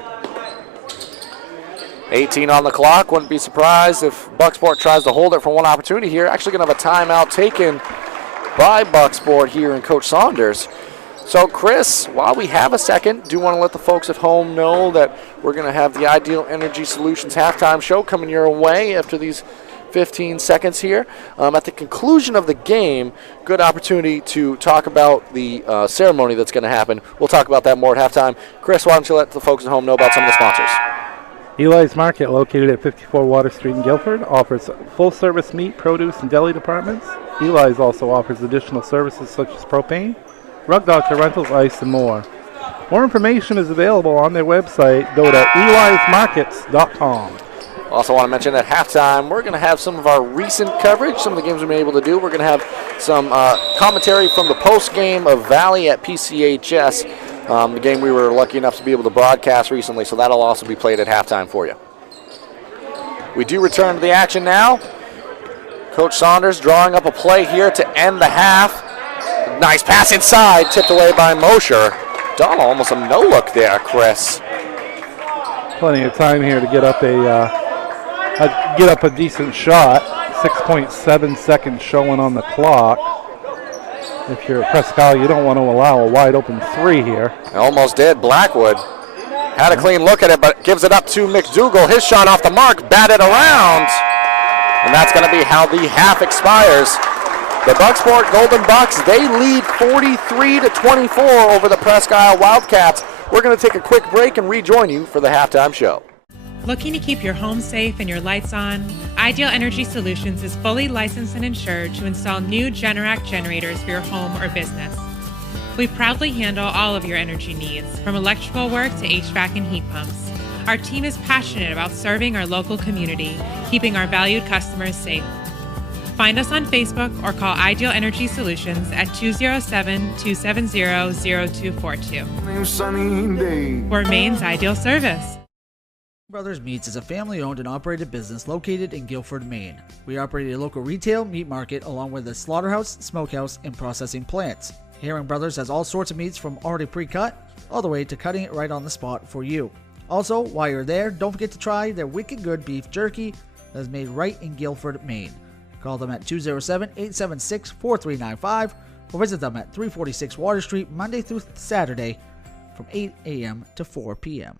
18 on the clock. Wouldn't be surprised if Bucksport tries to hold it for one opportunity here. Actually going to have a timeout taken by Bucksport here and Coach Saunders. So, Chris, while we have a second, do want to let the folks at home know that we're going to have the Ideal Energy Solutions halftime show coming your way after these 15 seconds here. At the conclusion of the game, good opportunity to talk about the ceremony that's going to happen. We'll talk about that more at halftime. Chris, why don't you let the folks at home know about some of the sponsors? Eli's Market, located at 54 Water Street in Guilford, offers full-service meat, produce, and deli departments. Eli's also offers additional services such as propane, rug doctor rentals, ice, and more. More information is available on their website. Go to elismarkets.com. Also want to mention at halftime, we're going to have some of our recent coverage, some of the games we've been able to do. We're going to have some commentary from the post-game of Valley at PCHS, the game we were lucky enough to be able to broadcast recently, so that'll also be played at halftime for you. We do return to the action now. Coach Saunders drawing up a play here to end the half. Nice pass inside, tipped away by Mosher. Donald, almost a no-look there, Chris. Plenty of time here to get up a decent shot. 6.7 seconds showing on the clock. If you're at Presque Isle, you don't want to allow a wide open 3 here. Almost did. Blackwood had a clean look at it, but gives it up to McDougal. His shot off the mark, batted around. And that's going to be how the half expires. The Bucksport Golden Bucks, they lead 43-24 over the Presque Isle Wildcats. We're going to take a quick break and rejoin you for the halftime show. Looking to keep your home safe and your lights on? Ideal Energy Solutions is fully licensed and insured to install new Generac generators for your home or business. We proudly handle all of your energy needs, from electrical work to HVAC and heat pumps. Our team is passionate about serving our local community, keeping our valued customers safe. Find us on Facebook or call Ideal Energy Solutions at 207-270-0242. For Maine's Ideal Service. Brothers Meats is a family-owned and operated business located in Guilford, Maine. We operate a local retail meat market along with a slaughterhouse, smokehouse, and processing plants. Herring Brothers has all sorts of meats from already pre-cut all the way to cutting it right on the spot for you. Also, while you're there, don't forget to try their wicked good beef jerky that is made right in Guilford, Maine. Call them at 207-876-4395 or visit them at 346 Water Street Monday through Saturday from 8 a.m. to 4 p.m.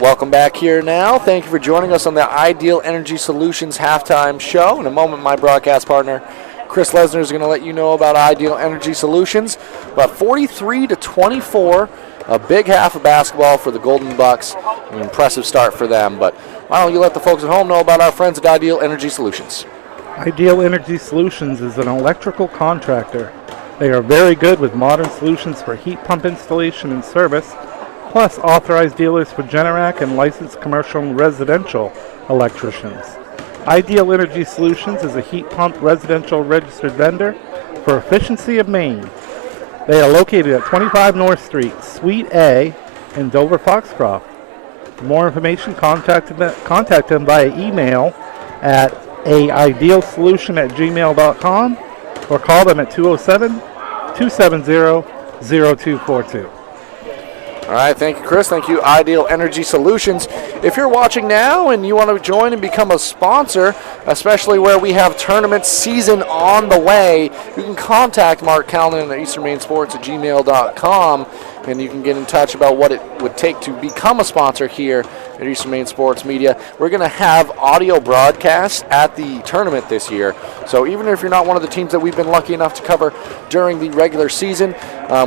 Welcome back here now. Thank you for joining us on the Ideal Energy Solutions halftime show. In a moment, my broadcast partner, Chris Lesnar, is going to let you know about Ideal Energy Solutions. About 43-24, a big half of basketball for the Golden Bucks. An impressive start for them. But why don't you let the folks at home know about our friends at Ideal Energy Solutions? Ideal Energy Solutions is an electrical contractor. They are very good with modern solutions for heat pump installation and service, plus authorized dealers for Generac and licensed commercial and residential electricians. Ideal Energy Solutions is a heat pump residential registered vendor for Efficiency of Maine. They are located at 25 North Street, Suite A in Dover, Foxcroft. For more information, contact them via email at aidealsolution@gmail.com or call them at 207-270-0242. All right, thank you, Chris. Thank you, Ideal Energy Solutions. If you're watching now and you want to join and become a sponsor, especially where we have tournament season on the way, you can contact Mark Callan at easternmainsports@gmail.com, and you can get in touch about what it would take to become a sponsor here at Eastern Maine Sports Media. We're going to have audio broadcasts at the tournament this year, so even if you're not one of the teams that we've been lucky enough to cover during the regular season,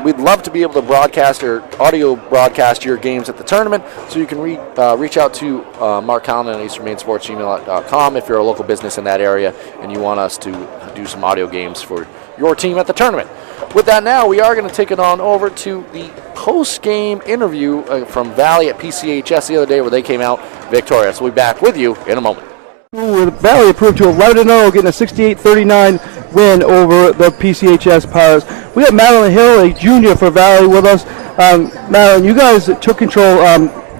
we'd love to be able to broadcast or audio broadcast your games at the tournament, so you can reach out to Mark Callan at easternmainsports@gmail.com if you're a local business in that area and you want us to do some audio games for your team at the tournament. With that now, we are going to take it on over to the post-game interview from Valley at PCHS the other day where they came out victorious. We'll be back with you in a moment. With Valley improved to 11-0, getting a 68-39 win over the PCHS Pirates. We have Madeline Hill, a junior for Valley, with us. Madeline, you guys took control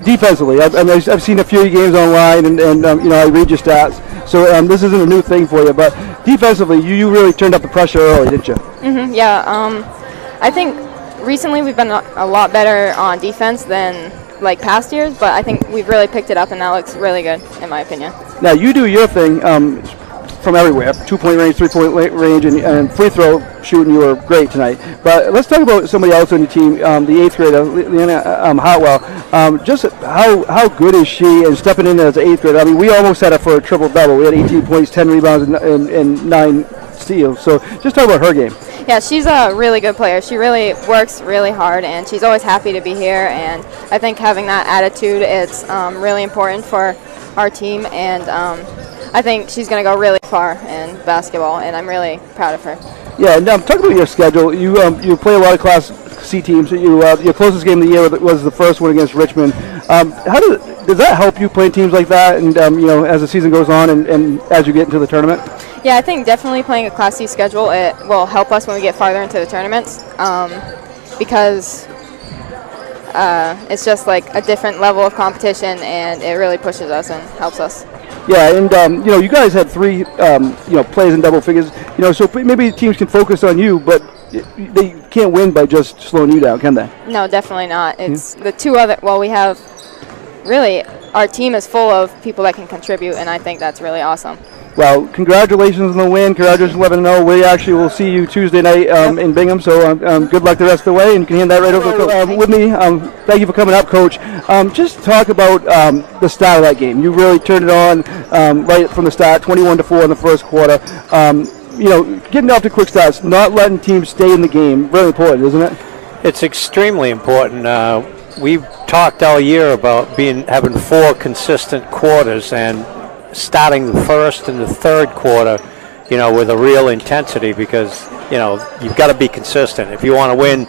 defensively. I've seen a few games online, and I read your stats. So this isn't a new thing for you, but defensively, you really turned up the pressure early, didn't you? Yeah, I think recently we've been a lot better on defense than like past years, but I think we've really picked it up, and that looks really good, in my opinion. Now, you do your thing from everywhere, 2-point range, 3-point range, and free throw shooting. You were great tonight. But let's talk about somebody else on your team, the 8th grader, Leanna Hotwell. Just how good is she and stepping in as an 8th grader? I mean, we almost had her for a triple-double. We had 18 points, 10 rebounds, and 9 steals. So just talk about her game. Yeah, she's a really good player. She really works really hard, and she's always happy to be here. And I think having that attitude is really important for our team, and I think she's going to go really far in basketball, and I'm really proud of her. Yeah, and talk about your schedule. You play a lot of Class C teams. Your closest game of the year was the first one against Richmond. How does that help you playing teams like that, and as the season goes on and as you get into the tournament? Yeah, I think definitely playing a Class C schedule, it will help us when we get farther into the tournaments, because it's just like a different level of competition, and it really pushes us and helps us. Yeah, and you guys had 3 plays in double figures. So maybe teams can focus on you, but they can't win by just slowing you down, can they? No, definitely not. It's the 2 other. Well, we have really our team is full of people that can contribute, and I think that's really awesome. Well, congratulations on the win. Congratulations, 11-0. We actually will see you Tuesday night in Bingham, so good luck the rest of the way, and you can hand that right over to Coach. With me, thank you for coming up, Coach. Just talk about the start of that game. You really turned it on right from the start, 21-4 in the first quarter. Getting off to quick starts, not letting teams stay in the game, really important, isn't it? It's extremely important. We've talked all year about having 4 consistent quarters, and starting the first and the third quarter, with a real intensity, because, you've got to be consistent. If you want to win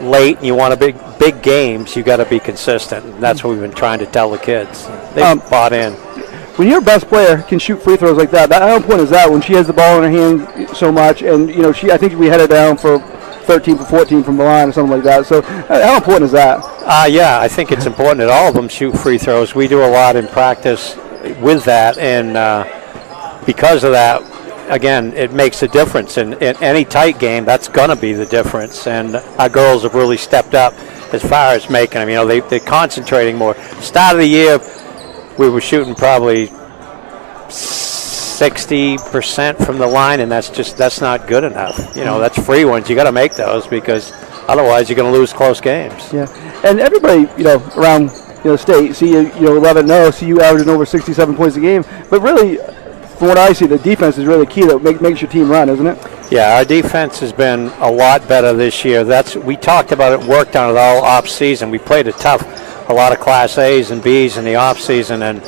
late and you want to big games, you've got to be consistent. And that's what we've been trying to tell the kids. They've bought in. When your best player can shoot free throws like that, how important is that when she has the ball in her hand so much? And, I think we had her down for 13 for 14 from the line or something like that. So how important is that? Yeah, I think it's important that all of them shoot free throws. We do a lot in practice with that, and because of that, again, it makes a difference. In any tight game, that's going to be the difference. And our girls have really stepped up as far as making them. You know, they're concentrating more. Start of the year, we were shooting probably 60% from the line, and that's not good enough. You know, that's free ones. You got to make those because otherwise you're going to lose close games. Yeah, and everybody, around state, see you 11-0, see you averaging over 67 points a game. But really, from what I see, the defense is really key that makes your team run, isn't it? Yeah, our defense has been a lot better this year. We talked about it, worked on it all off season. We played a lot of Class A's and B's in the off season, and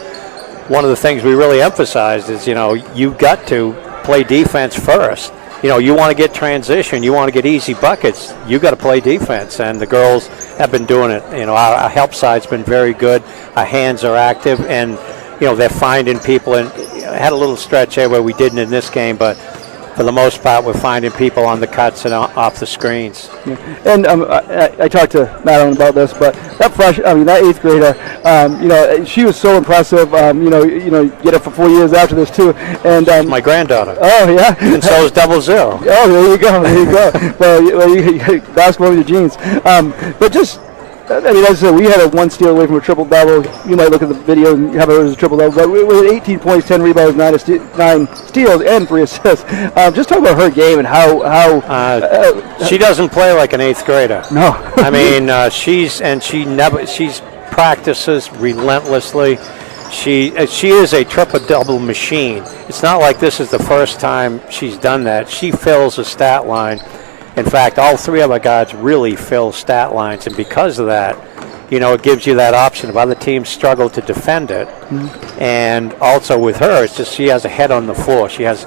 one of the things we really emphasized is, you've got to play defense first. You want to get transition, you want to get easy buckets, you got to play defense, and the girls have been doing it. Our help side's been very good, our hands are active, and they're finding people. And I had a little stretch there where we didn't in this game, but for the most part, we're finding people on the cuts and off the screens. Yeah. And I talked to Madeline about this, but that 8th grader, she was so impressive. Get it for 4 years after this too. And my granddaughter. Oh yeah. And so is 00. Oh, there you go. There you go. well, you basketball with your jeans. But just. As I said, we had a 1 steal away from a triple-double. You might look at the video and have it as a triple-double, but we had 18 points, 10 rebounds, 9 steals, and 3 assists. Just talk about her game and how she doesn't play like an 8th grader. No. I mean, she practices relentlessly. She is a triple-double machine. It's not like this is the first time she's done that. She fills a stat line. In fact, all 3 of our guards really fill stat lines, and because of that, it gives you that option if other teams struggle to defend it. Mm-hmm. And also with her, it's just she has a head on the floor. She has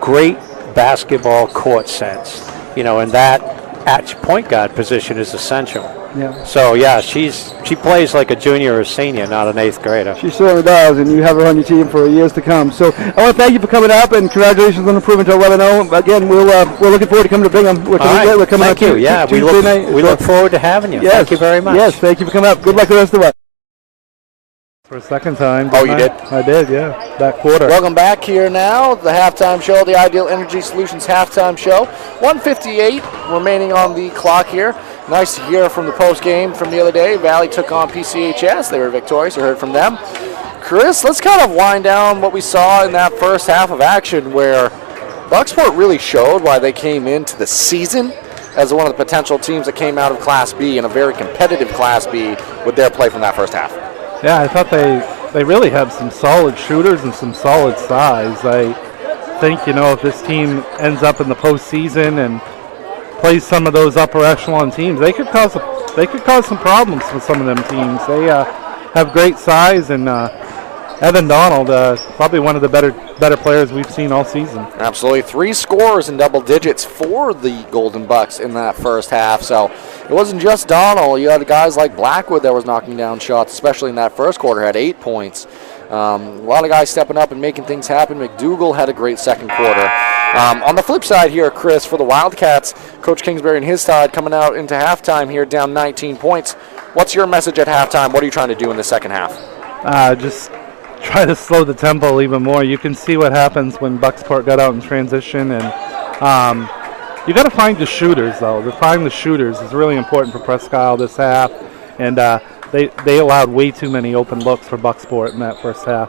great basketball court sense, and that at point guard position is essential. Yeah. So, yeah, she plays like a junior or senior, not an 8th grader. She certainly does, and you have her on your team for years to come. So I want to thank you for coming up, and congratulations on improving to 11-0. Again, we're looking forward to coming to Bingham. We're coming thank you. Yeah, we look forward to having you. Yes. Thank you very much. Yes, thank you for coming up. Good luck the rest of us. For a second time. Oh, you did? I did, yeah. That quarter. Welcome back here now. The halftime show, the Ideal Energy Solutions halftime show. 1:58 remaining on the clock here. Nice to hear from the post game from the other day. Valley took on PCHS. They were victorious. You heard from them. Chris, let's kind of wind down what we saw in that first half of action where Bucksport really showed why they came into the season as one of the potential teams that came out of Class B in a very competitive Class B with their play from that first half. Yeah, I thought they really have some solid shooters and some solid size. I think, if this team ends up in the postseason and plays some of those upper echelon teams, they could cause some problems with some of them teams. They have great size, and Evan Donald, probably one of the better players we've seen all season. Absolutely. 3 scores in double digits for the Golden Bucks in that first half. So it wasn't just Donald. You had guys like Blackwood that was knocking down shots, especially in that first quarter, had 8 points. A lot of guys stepping up and making things happen. McDougal had a great second quarter. On the flip side here, Chris, for the Wildcats, Coach Kingsbury and his side coming out into halftime here down 19 points. What's your message at halftime? What are you trying to do in the second half? Just try to slow the tempo even more. You can see what happens when Bucksport got out in transition, and you got to find the shooters, though. To find the shooters is really important for Presque Isle this half, and they allowed way too many open looks for Bucksport in that first half.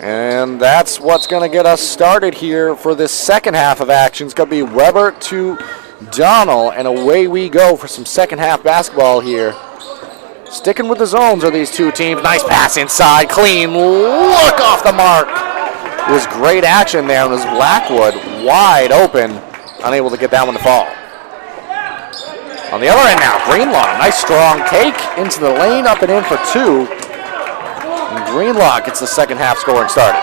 And that's what's going to get us started here for this second half of action. It's going to be Weber to Donald, and away we go for some second half basketball here. Sticking with the zones are these two teams. Nice pass inside, clean look off the mark. It was great action there. It was Blackwood wide open, unable to get that one to fall. On the other end now, Greenlaw, nice strong take into the lane, up and in for 2. And Greenlaw gets the second half scoring started.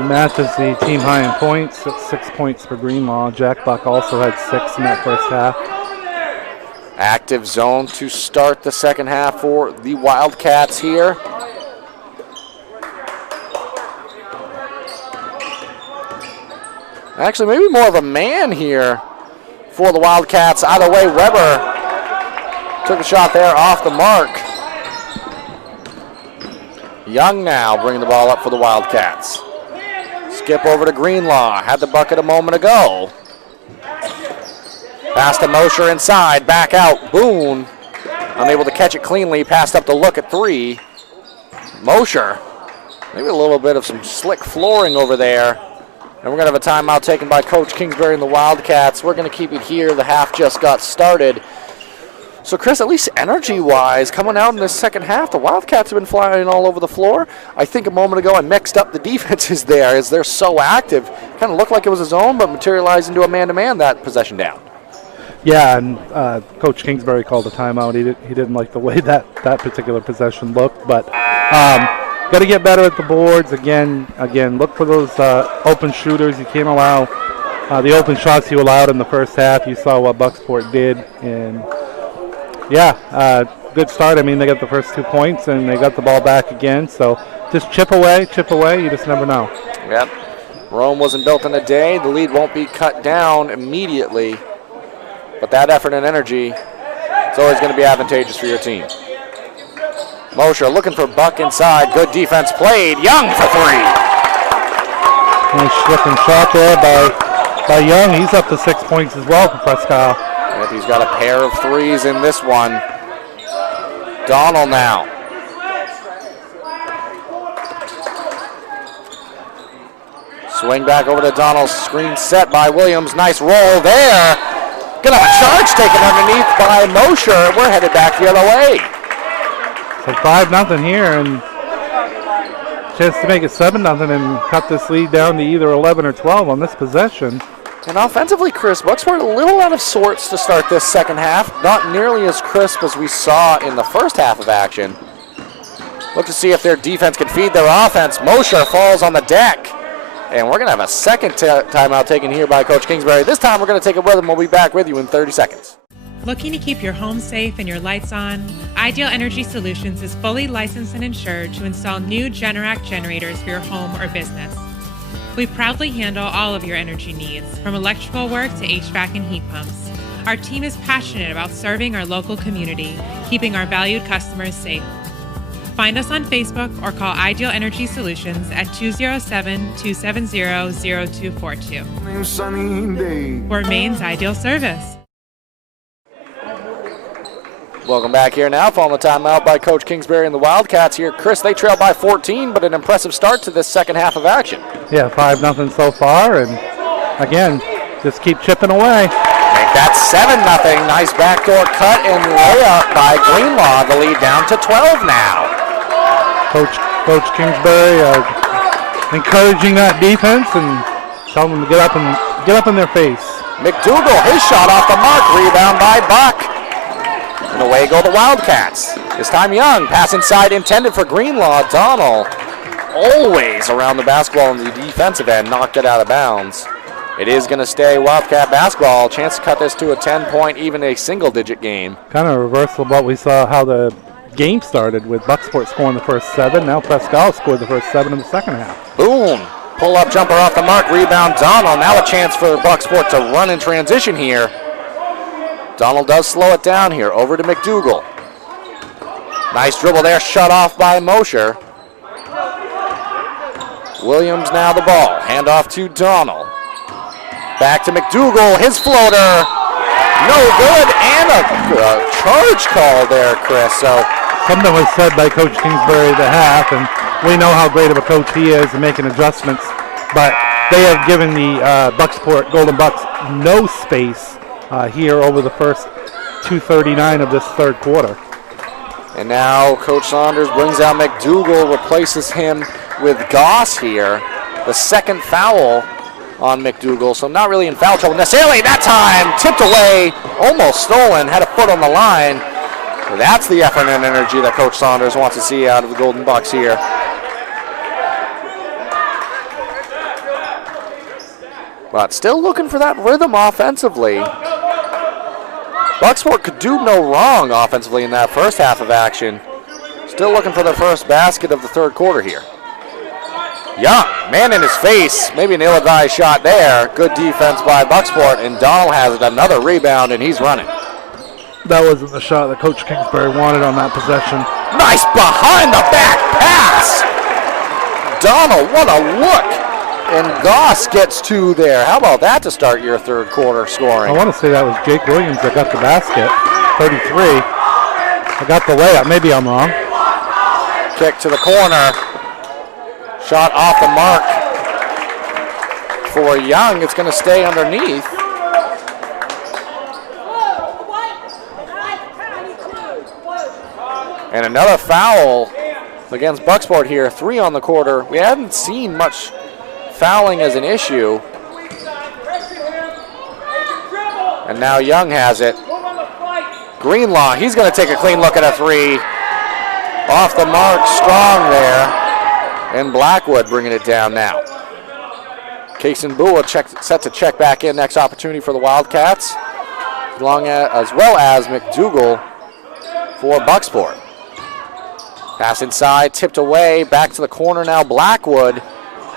He matches the team high in points. It's 6 points for Greenlaw. Jack Buck also had 6 in that first half. Active zone to start the second half for the Wildcats here. Actually, maybe more of a man here for the Wildcats. Either way, Weber took a shot there off the mark. Young now bringing the ball up for the Wildcats. Skip over to Greenlaw. Had the bucket a moment ago. Pass to Mosher inside. Back out. Boone unable to catch it cleanly. Passed up the look at 3. Mosher. Maybe a little bit of some slick flooring over there. And we're going to have a timeout taken by Coach Kingsbury and the Wildcats. We're going to keep it here. The half just got started. So, Chris, at least energy-wise, coming out in this second half, the Wildcats have been flying all over the floor. I think a moment ago I mixed up the defenses there as they're so active. Kind of looked like it was a zone, but materialized into a man-to-man that possession down. Yeah, and Coach Kingsbury called a timeout. He didn't like the way that particular possession looked, but got to get better at the boards. Again, look for those open shooters. You can't allow the open shots you allowed in the first half. You saw what Bucksport did, and yeah, good start. I mean, they got the first 2 points, and they got the ball back again. So just chip away. You just never know. Yep. Rome wasn't built in a day. The lead won't be cut down immediately, but that effort and energy is always going to be advantageous for your team. Mosher looking for Buck inside. Good defense played. Young for 3. Nice looking shot there by Young. He's up to 6 points as well for Presque Isle. Yep, he's got a pair of 3s in this one. Donald now. Swing back over to Donald. Screen set by Williams. Nice roll there. Gonna have a charge taken underneath by Mosher. We're headed back the other way. So 5-0 here, and chance to make it 7-0 and cut this lead down to either 11 or 12 on this possession. And offensively, Chris, Bucksport a little out of sorts to start this second half. Not nearly as crisp as we saw in the first half of action. Look to see if their defense can feed their offense. Mosher falls on the deck. And we're going to have a second timeout taken here by Coach Kingsbury. This time we're going to take it with him. We'll be back with you in 30 seconds. Looking to keep your home safe and your lights on? Ideal Energy Solutions is fully licensed and insured to install new Generac generators for your home or business. We proudly handle all of your energy needs, from electrical work to HVAC and heat pumps. Our team is passionate about serving our local community, keeping our valued customers safe. Find us on Facebook or call Ideal Energy Solutions at 207-270-0242. For Maine's Ideal Service. Welcome back here now, following the timeout by Coach Kingsbury and the Wildcats here. Chris, they trail by 14, but an impressive start to this second half of action. Yeah, 5-0 so far, and again, just keep chipping away. Make that 7-0. Nice backdoor cut and layup by Greenlaw. The lead down to 12 now. Coach Kingsbury encouraging that defense and telling them to get up in their face. McDougal, his shot off the mark, rebound by Buck. And away go the Wildcats. This time Young, pass inside intended for Greenlaw. Donald always around the basketball on the defensive end, knocked it out of bounds. It is going to stay Wildcat basketball. Chance to cut this to a 10-point, even a single-digit game. Kind of a reversal of what we saw how the game started with Bucksport scoring the first 7. Now Presque Isle scored the first 7 in the second half. Boom. Pull-up jumper off the mark. Rebound Donald. Now a chance for Bucksport to run in transition here. Donald does slow it down here. Over to McDougal. Nice dribble there. Shut off by Mosher. Williams now the ball. Hand off to Donald. Back to McDougal. His floater. No good. And a charge call there, Chris. So something was said by Coach Kingsbury at the half, and we know how great of a coach he is in making adjustments, but they have given the Bucksport Golden Bucks no space here over the first 2:39 of this third quarter. And now Coach Saunders brings out McDougal, replaces him with Goss here. The second foul on McDougal, so not really in foul trouble necessarily that time. Tipped away, almost stolen, had a foot on the line. That's the effort and energy that Coach Saunders wants to see out of the Golden Bucks here. But still looking for that rhythm offensively. Bucksport could do no wrong offensively in that first half of action. Still looking for their first basket of the third quarter here. Young, man in his face, maybe an ill-advised shot there. Good defense by Bucksport, and Donald has it, another rebound, and he's running. That wasn't the shot that Coach Kingsbury wanted on that possession. Nice behind the back pass. Donald, what a look. And Goss gets 2 there. How about that to start your third quarter scoring? I want to say that was Jake Williams that got the basket, 33. I got the layup. Maybe I'm wrong. Kick to the corner. Shot off the mark for Young. It's going to stay underneath. And another foul against Bucksport here. 3 on the quarter. We haven't seen much fouling as an issue. And now Young has it. Greenlaw, he's going to take a clean look at a 3. Off the mark, strong there. And Blackwood bringing it down now. Kason Bua set to check back in. Next opportunity for the Wildcats. As well as McDougal for Bucksport. Pass inside, tipped away, back to the corner now. Blackwood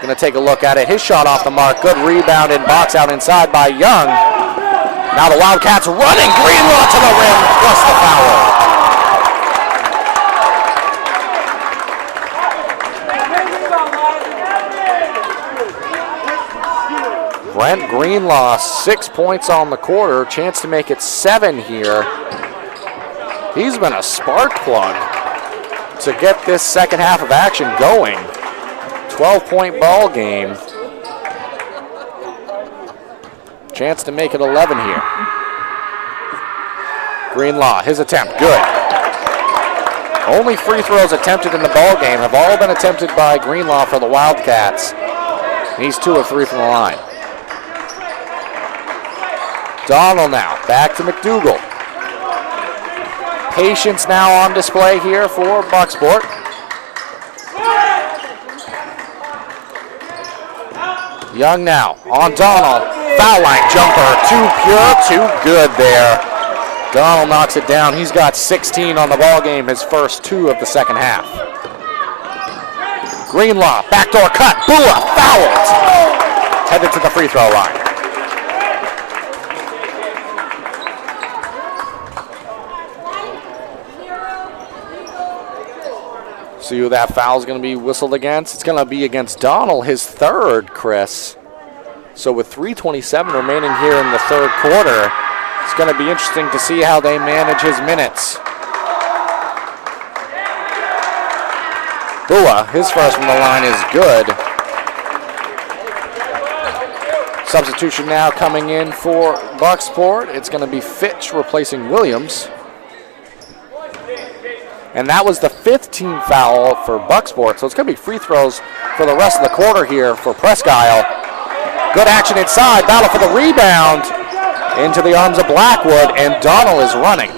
going to take a look at it. His shot off the mark. Good rebound and box out inside by Young. Now the Wildcats running. Greenlaw to the rim, plus the foul. Brent Greenlaw, 6 points on the quarter. Chance to make it 7 here. He's been a spark plug to get this second half of action going. 12-point ball game. Chance to make it 11 here. Greenlaw, his attempt, good. Only free throws attempted in the ball game have all been attempted by Greenlaw for the Wildcats. He's 2 of 3 from the line. Donald now, back to McDougal. Patience now on display here for Bucksport. Young now on Donald. Foul line jumper, too pure, too good there. Donald knocks it down. He's got 16 on the ball game, his first 2 of the second half. Greenlaw, backdoor cut, Bua fouled. Headed to the free throw line. See who that foul is going to be whistled against. It's going to be against Donald, his 3rd, Chris. So with 3:27 remaining here in the third quarter, it's going to be interesting to see how they manage his minutes. Bua, his first from the line is good. Substitution now coming in for Bucksport. It's going to be Fitch replacing Williams. And that was the 5th team foul for Bucksport. So it's going to be free throws for the rest of the quarter here for Presque Isle. Good action inside. Battle for the rebound. Into the arms of Blackwood. And Donald is running.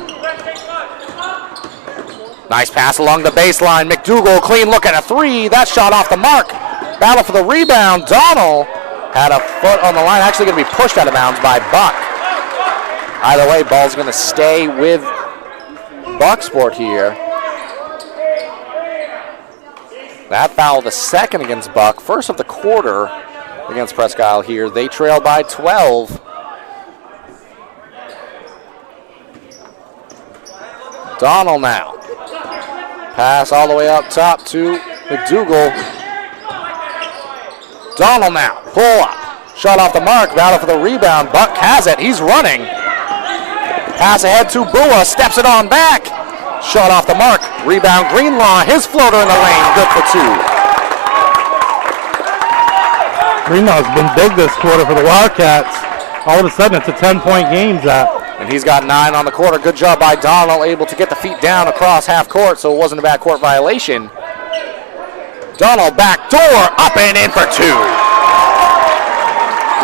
Nice pass along the baseline. McDougal, clean look at a 3. That shot off the mark. Battle for the rebound. Donald had a foot on the line. Actually going to be pushed out of bounds by Buck. Either way, ball's going to stay with Bucksport here. That foul, the 2nd against Buck. First of the quarter against Presque Isle here. They trail by 12. Donald now. Pass all the way up top to McDougal. Donald now. Pull up. Shot off the mark. Battle for the rebound. Buck has it. He's running. Pass ahead to Bua. Steps it on back. Shot off the mark. Rebound Greenlaw. His floater in the lane. Good for 2. Greenlaw's been big this quarter for the Wildcats. All of a sudden, it's a 10-point game, Zach. And he's got 9 on the quarter. Good job by Donald, able to get the feet down across half court, so it wasn't a bad court violation. Donald back door, up and in for 2.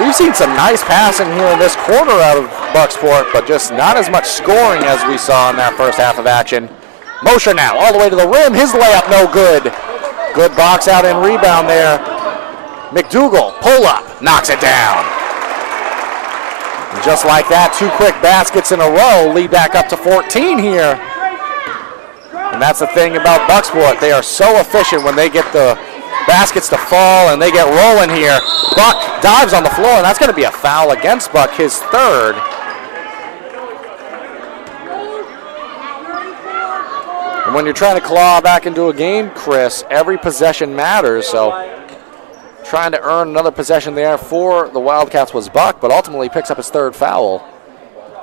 We've seen some nice passing here in this quarter out of Bucksport, but just not as much scoring as we saw in that first half of action. Mosher now, all the way to the rim. His layup no good. Good box out and rebound there. McDougal, pull up, knocks it down. And just like that, 2 quick baskets in a row, lead back up to 14 here. And that's the thing about Bucksport. They are so efficient when they get the baskets to fall and they get rolling here. Buck dives on the floor, and that's going to be a foul against Buck, his 3rd. And when you're trying to claw back into a game, Chris, every possession matters. So trying to earn another possession there for the Wildcats was Buck, but ultimately picks up his third foul.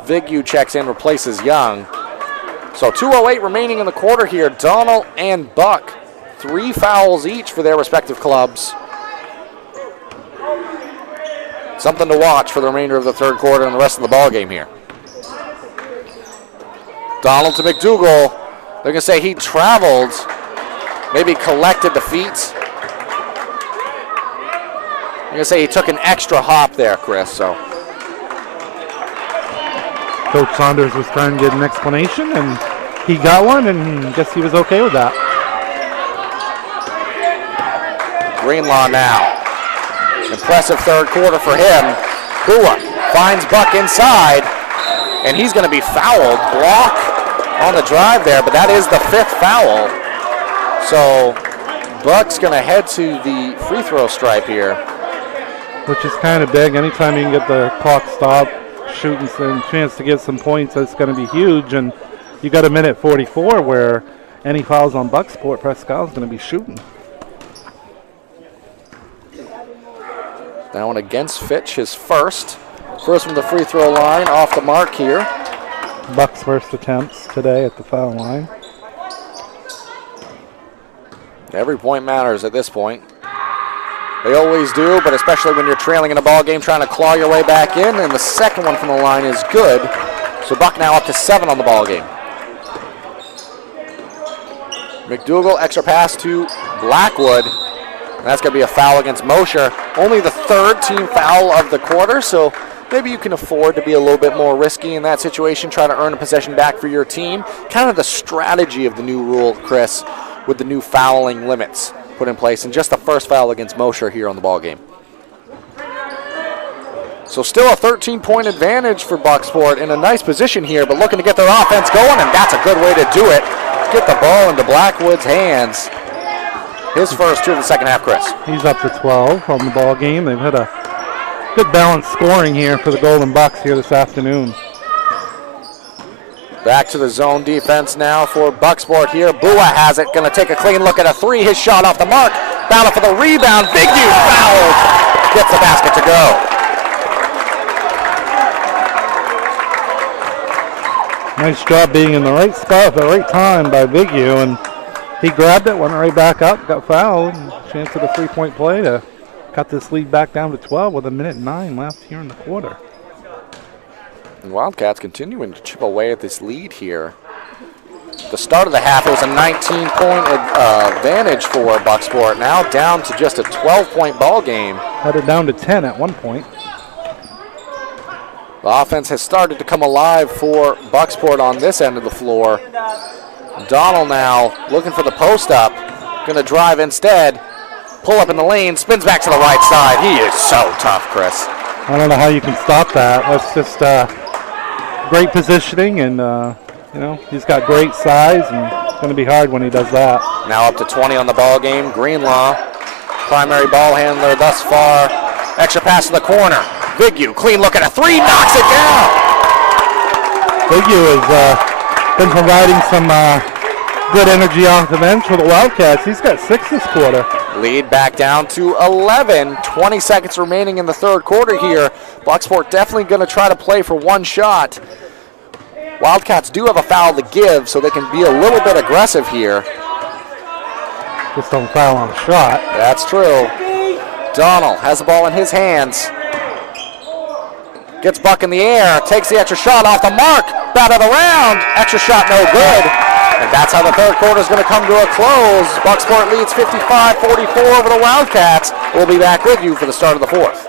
Vigu checks in, replaces Young. So 2:08 remaining in the quarter here. Donald and Buck, 3 fouls each for their respective clubs. Something to watch for the remainder of the third quarter and the rest of the ball game here. Donald to McDougal. They're going to say he traveled, maybe collected the feet. They're going to say he took an extra hop there, Chris. So Coach Saunders was trying to get an explanation, and he got one, and I guess he was okay with that. Greenlaw now. Impressive third quarter for him. Bua finds Buck inside, and he's going to be fouled. Block on the drive there, but that is the 5th foul. So Buck's going to head to the free throw stripe here. Which is kind of big. Anytime you can get the clock stopped, shooting some chance to get some points, that's going to be huge. And you got a minute 44 where any fouls on Bucksport, Presque Isle is going to be shooting. That one against Fitch, his first. First from the free throw line, off the mark here. Buck's first attempts today at the foul line. Every point matters at this point. They always do, but especially when you're trailing in a ball game, trying to claw your way back in, and the second one from the line is good. So Buck now up to 7 on the ball game. McDougal, extra pass to Blackwood. And that's going to be a foul against Mosher. Only the 3rd team foul of the quarter, so maybe you can afford to be a little bit more risky in that situation, try to earn a possession back for your team. Kind of the strategy of the new rule, Chris, with the new fouling limits put in place, and just the first foul against Mosher here on the ball game. So still a 13-point advantage for Bucksport, in a nice position here, but looking to get their offense going, and that's a good way to do it. Get the ball into Blackwood's hands. His first 2 of the second half, Chris. He's up to 12 on the ball game. They've had a good balanced scoring here for the Golden Bucks here this afternoon. Back to the zone defense now for Bucksport here. Bua has it, going to take a clean look at a 3. His shot off the mark. Battle for the rebound. Vigu fouled. Gets the basket to go. Nice job being in the right spot at the right time by Vigu, and he grabbed it, went right back up, got fouled, and chance of the 3-point play to cut this lead back down to 12 with 1:09 left here in the quarter. And Wildcats continuing to chip away at this lead here. The start of the half, it was a 19-point advantage for Bucksport. Now down to just a 12-point ball game. Had it down to 10 at one point. The offense has started to come alive for Bucksport on this end of the floor. Donald now looking for the post up. Going to drive instead. Pull up in the lane, spins back to the right side. He is so tough, Chris. I don't know how you can stop that. That's just great positioning, and he's got great size, and it's going to be hard when he does that. Now up to 20 on the ball game. Greenlaw, primary ball handler thus far. Extra pass to the corner. Vigu, clean look at a 3, knocks it down. Vigu has been providing some good energy off the bench for the Wildcats. He's got 6 this quarter. Lead back down to 11. 20 seconds remaining in the third quarter here. Bucksport definitely going to try to play for one shot. Wildcats do have a foul to give, so they can be a little bit aggressive here. Just don't foul on a shot. That's true. Donald has the ball in his hands. Gets Buck in the air, takes the extra shot off the mark. Bat of the round. Extra shot no good. And that's how the third quarter is going to come to a close. Bucksport leads 55-44 over the Wildcats. We'll be back with you for the start of the fourth.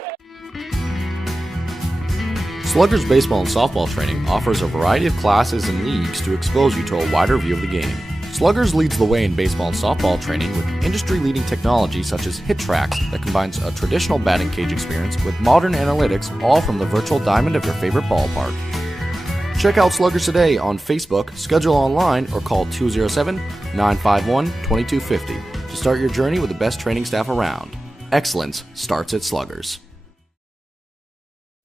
Sluggers baseball and softball training offers a variety of classes and leagues to expose you to a wider view of the game. Sluggers leads the way in baseball and softball training with industry-leading technology such as HitTrax that combines a traditional batting cage experience with modern analytics, all from the virtual diamond of your favorite ballpark. Check out Sluggers today on Facebook, schedule online, or call 207-951-2250 to start your journey with the best training staff around. Excellence starts at Sluggers.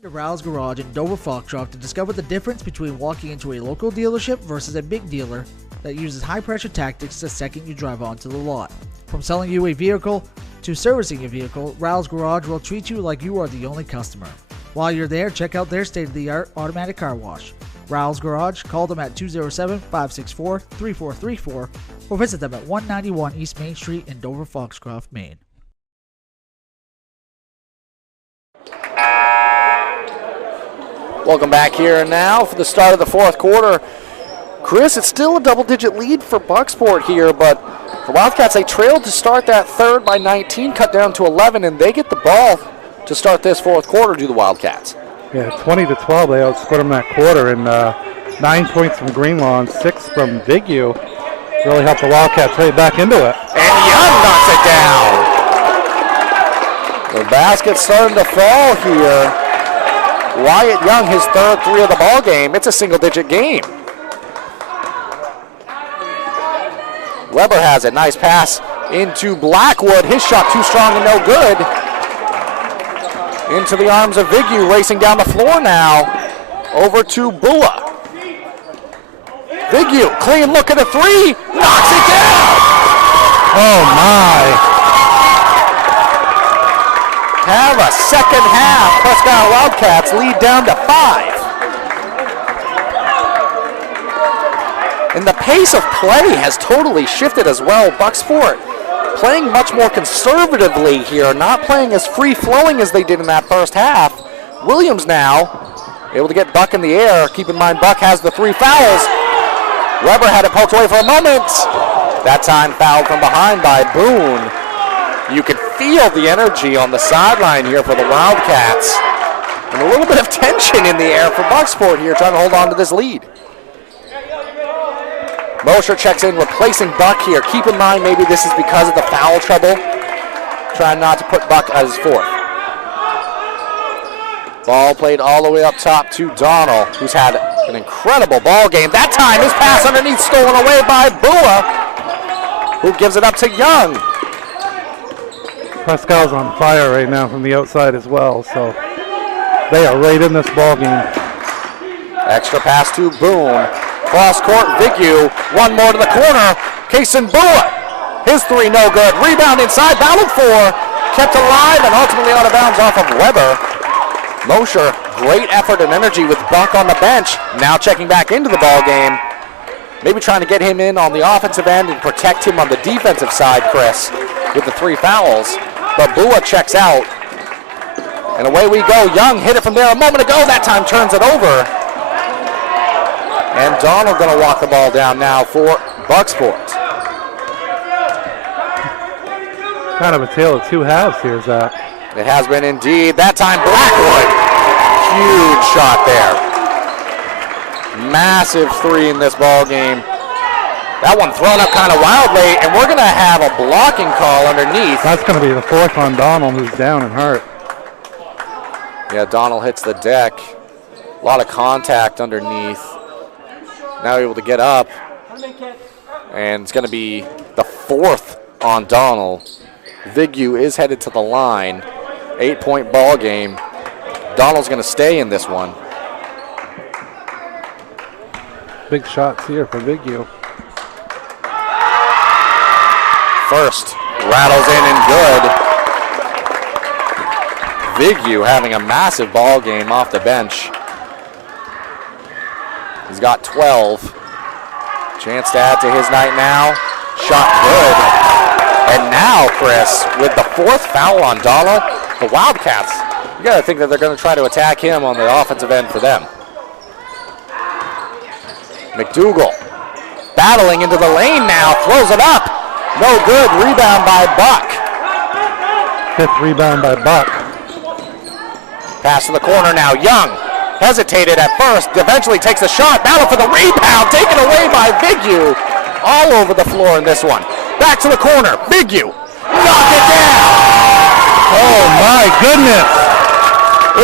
To Rouse Garage in Dover Foxtrot to discover the difference between walking into a local dealership versus a big dealer. that uses high-pressure tactics the second you drive onto the lot. From selling you a vehicle to servicing a vehicle, Ral's Garage will treat you like you are the only customer. While you're there, check out their state-of-the-art automatic car wash. Ral's Garage, call them at 207-564-3434 or visit them at 191 East Main Street in Dover, Foxcroft, Maine. Welcome back here now for the start of the fourth quarter. Chris, it's still a double-digit lead for Bucksport here, but the Wildcats, they trailed to start that third by 19, cut down to 11, and they get the ball to start this fourth quarter, do the Wildcats. Yeah, 20-12, they outscored them that quarter, and 9 points from Greenlaw and 6 from Vigu really helped the Wildcats right back into it. And Young knocks it down. The basket's starting to fall here. Wyatt Young, his third three of the ball game. It's a single-digit game. Weber has it. Nice pass into Blackwood. His shot too strong and no good. Into the arms of Vigu, racing down the floor now. Over to Bua. Vigu, clean look at a three. Knocks it down. Oh, my. Have a second half. Presque Isle Wildcats lead down to 5. And the pace of play has totally shifted as well. Bucksport playing much more conservatively here, not playing as free-flowing as they did in that first half. Williams now able to get Buck in the air. Keep in mind, Buck has the 3 fouls. Weber had it poked away for a moment. That time fouled from behind by Boone. You could feel the energy on the sideline here for the Wildcats. And a little bit of tension in the air for Bucksport here, trying to hold on to this lead. Mosher checks in, replacing Buck here. Keep in mind, maybe this is because of the foul trouble. Trying not to put Buck as fourth. Ball played all the way up top to Donald, who's had an incredible ball game. That time, his pass underneath stolen away by Bua, who gives it up to Young. Presque Isle's on fire right now from the outside as well, so they are right in this ball game. Extra pass to Boone. Cross court, Vigu. One more to the corner. Kason Bua. His 3 no good. Rebound inside, battled for. Kept alive and ultimately out of bounds off of Weber. Mosher, great effort and energy with Buck on the bench. Now checking back into the ball game. Maybe trying to get him in on the offensive end and protect him on the defensive side, Chris, with the 3 fouls. But Bua checks out. And away we go. Young hit it from there a moment ago. That time turns it over. And Donald going to walk the ball down now for Bucksport. Kind of a tale of 2 halves here, Zach. It has been indeed. That time Blackwood. Huge shot there. Massive 3 in this ball game. That one thrown up kind of wildly, and we're going to have a blocking call underneath. That's going to be the 4th on Donald, who's down and hurt. Yeah, Donald hits the deck. A lot of contact underneath. Now able to get up. And it's going to be the 4th on Donald. Vigu is headed to the line. 8-point ball game. Donald's going to stay in this one. Big shots here for Vigu. First, rattles in and good. Vigu having a massive ball game off the bench. He's got 12. Chance to add to his night now. Shot good. And now, Chris, with the 4th foul on Donald, the Wildcats, you got to think that they're going to try to attack him on the offensive end for them. McDougal battling into the lane now, throws it up. No good. Rebound by Buck. 5th rebound by Buck. Pass to the corner now. Young hesitated at first, eventually takes a shot. Battle for the rebound, taken away by Vigu. All over the floor in this one. Back to the corner. Vigu. Knock it down. Oh, my goodness.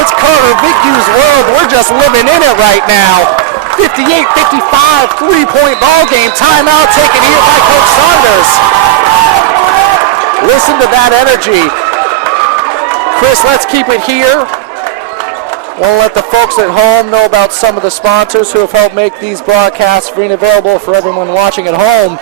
It's Carter Vigu's world. We're just living in it right now. 58-55, 3-point ball game. Timeout taken here by Coach Saunders. Listen to that energy. Chris, let's keep it here. Want to let the folks at home know about some of the sponsors who have helped make these broadcasts free and available for everyone watching at home.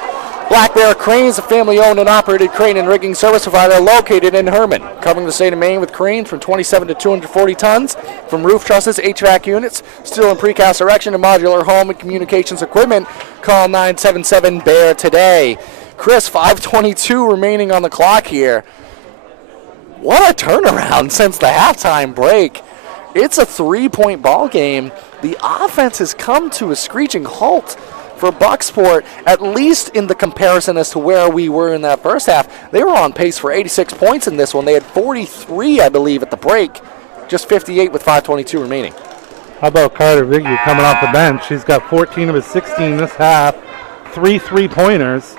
Black Bear Cranes, a family-owned and operated crane and rigging service provider located in Herman, covering the state of Maine with cranes from 27 to 240 tons, from roof trusses, HVAC units, steel and precast erection, and modular home and communications equipment. Call 977-BEAR today. Chris, 5:22 remaining on the clock here. What a turnaround since the halftime break. It's a 3-point ball game. The offense has come to a screeching halt for Bucksport, at least in the comparison as to where we were in that first half. They were on pace for 86 points in this one. They had 43, I believe, at the break. Just 58 with 5:22 remaining. How about Carter Viggy coming off the bench? She's got 14 of his 16 this half, 3 3-pointers.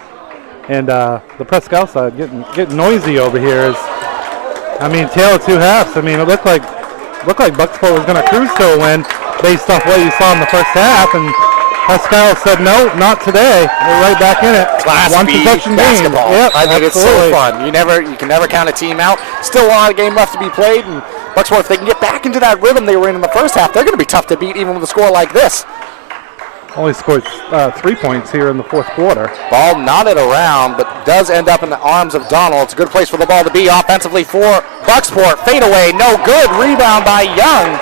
And the Presque Isle side getting noisy over here. Tale of two halves. It looked like Bucksport was going to cruise to a win based off what you saw in the first half, and Presque Isle said, no, not today. We're right back in it. Class One B possession basketball. game. Yep, I think absolutely. It's so fun. You can never count a team out. Still a lot of game left to be played, and Bucksport, if they can get back into that rhythm they were in the first half, they're going to be tough to beat even with a score like this. Only scored 3 points here in the fourth quarter. Ball knotted around, but does end up in the arms of Donald. It's a good place for the ball to be offensively for Bucksport. Fade away, no good. Rebound by Young.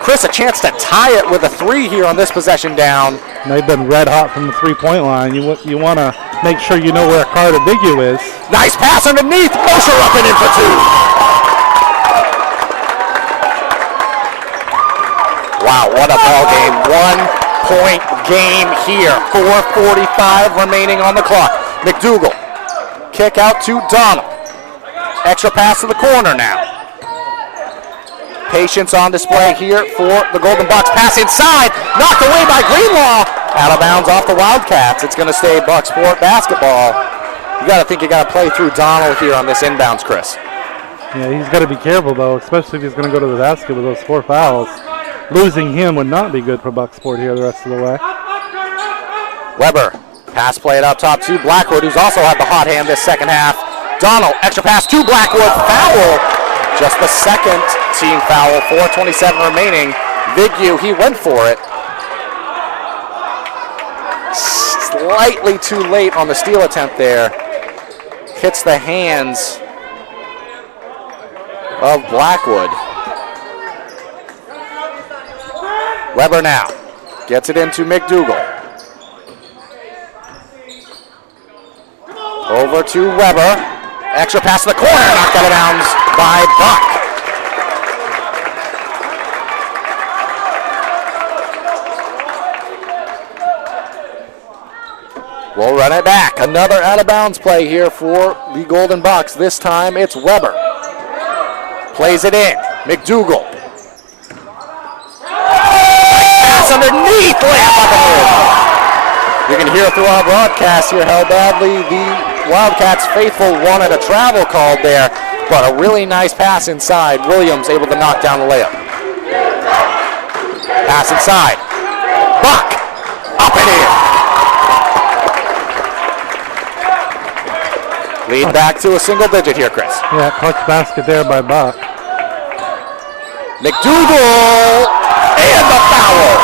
Chris, a chance to tie it with a 3 here on this possession down. They've been red hot from the 3-point line. You want to make sure you know where Carter Viggy is. Nice pass underneath. Mosher up and in for 2. Wow, what a ball game. 1-point game here. 4:45 remaining on the clock. McDougal. Kick out to Donald. Extra pass to the corner now. Patience on display here for the Golden Bucks. Pass inside. Knocked away by Greenlaw. Out of bounds off the Wildcats. It's going to stay Bucksport basketball. You got to think you got to play through Donald here on this inbounds, Chris. Yeah, he's got to be careful, though, especially if he's going to go to the basket with those 4 fouls. Losing him would not be good for Bucksport here the rest of the way. Weber, pass played up top to Blackwood, who's also had the hot hand this second half. Donald, extra pass to Blackwood, foul. Just the second team foul, 4:27 remaining. Vigyu, he went for it. Slightly too late on the steal attempt there. Hits the hands of Blackwood. Weber now gets it into McDougal. Over to Weber. Extra pass to the corner, knocked out of bounds by Buck. We'll run it back. Another out of bounds play here for the Golden Bucks. This time it's Weber. Plays it in. McDougal. Underneath, layup up and in. You can hear through our broadcast here how badly the Wildcats faithful wanted a travel called there, but a really nice pass inside. Williams able to knock down the layup. Pass inside. Buck, up and in. Lead back to a single digit here, Chris. Yeah, clutch basket there by Buck. McDougal, and the foul.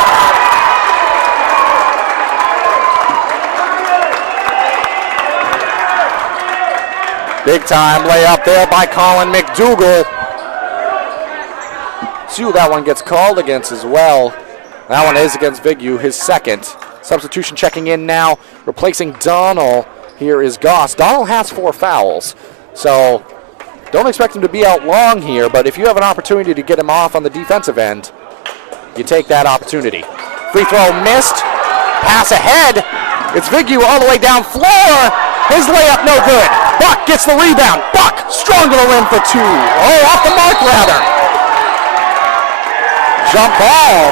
Big time layup there by Colin McDougal. See who that one gets called against as well. That one is against Vigyu, his second. Substitution checking in now, replacing Donald. Here is Goss. Donald has 4 fouls, so don't expect him to be out long here, but if you have an opportunity to get him off on the defensive end, you take that opportunity. Free throw missed. Pass ahead. It's Vigyu all the way down floor. His layup no good. Buck gets the rebound. Buck strong to the rim for 2. Oh, off the mark rather. Jump ball.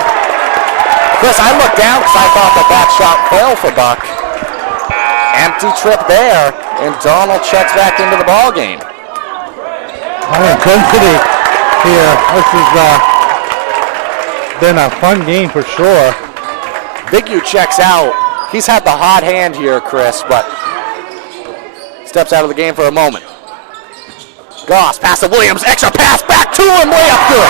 Chris, I looked down because I thought that shot fell for Buck. Empty trip there, and Donald checks back into the ball game. High intensity here. This has been a fun game for sure. Vigyu checks out. He's had the hot hand here, Chris, but steps out of the game for a moment. Goss, pass to Williams, extra pass back to him, way up good.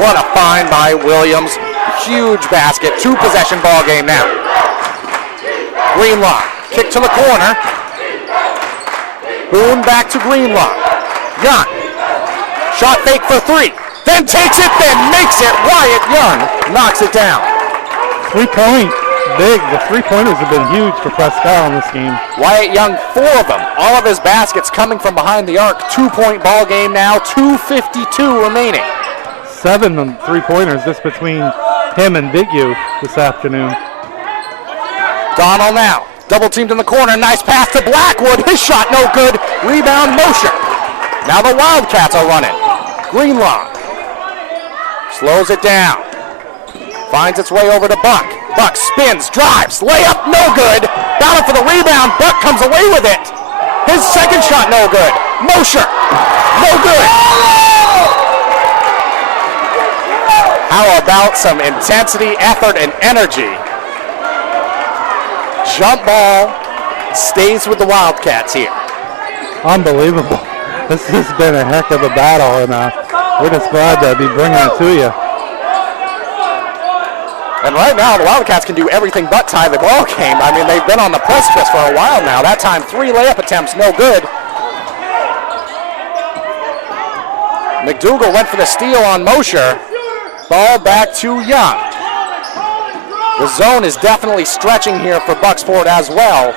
What a find by Williams. Huge basket. 2-possession ball game now. Greenlaw. Kick to the corner. Boone back to Greenlaw. Young. Shot fake for 3. Then takes it, then makes it. Wyatt Young knocks it down. 3-point. Big. The 3-pointers have been huge for Presque Isle in this game. Wyatt Young, 4 of them. All of his baskets coming from behind the arc. 2-point ball game now. 2:52 remaining. 7 3-pointers just between him and Big U this afternoon. Donald now. Double teamed in the corner. Nice pass to Blackwood. His shot no good. Rebound motion. Now the Wildcats are running. Greenlaw slows it down. Finds its way over to Buck. Buck spins, drives, layup, no good. Battle for the rebound. Buck comes away with it. His second shot, no good. Mosher, no good. How about some intensity, effort, and energy? Jump ball stays with the Wildcats here. Unbelievable. This has been a heck of a battle, and we're just glad to be bringing it to you. And right now, the Wildcats can do everything but tie the ball game. I mean, they've been on the precipice for a while now. That time, 3 layup attempts, no good. McDougal went for the steal on Mosher. Ball back to Young. The zone is definitely stretching here for Bucksport as well.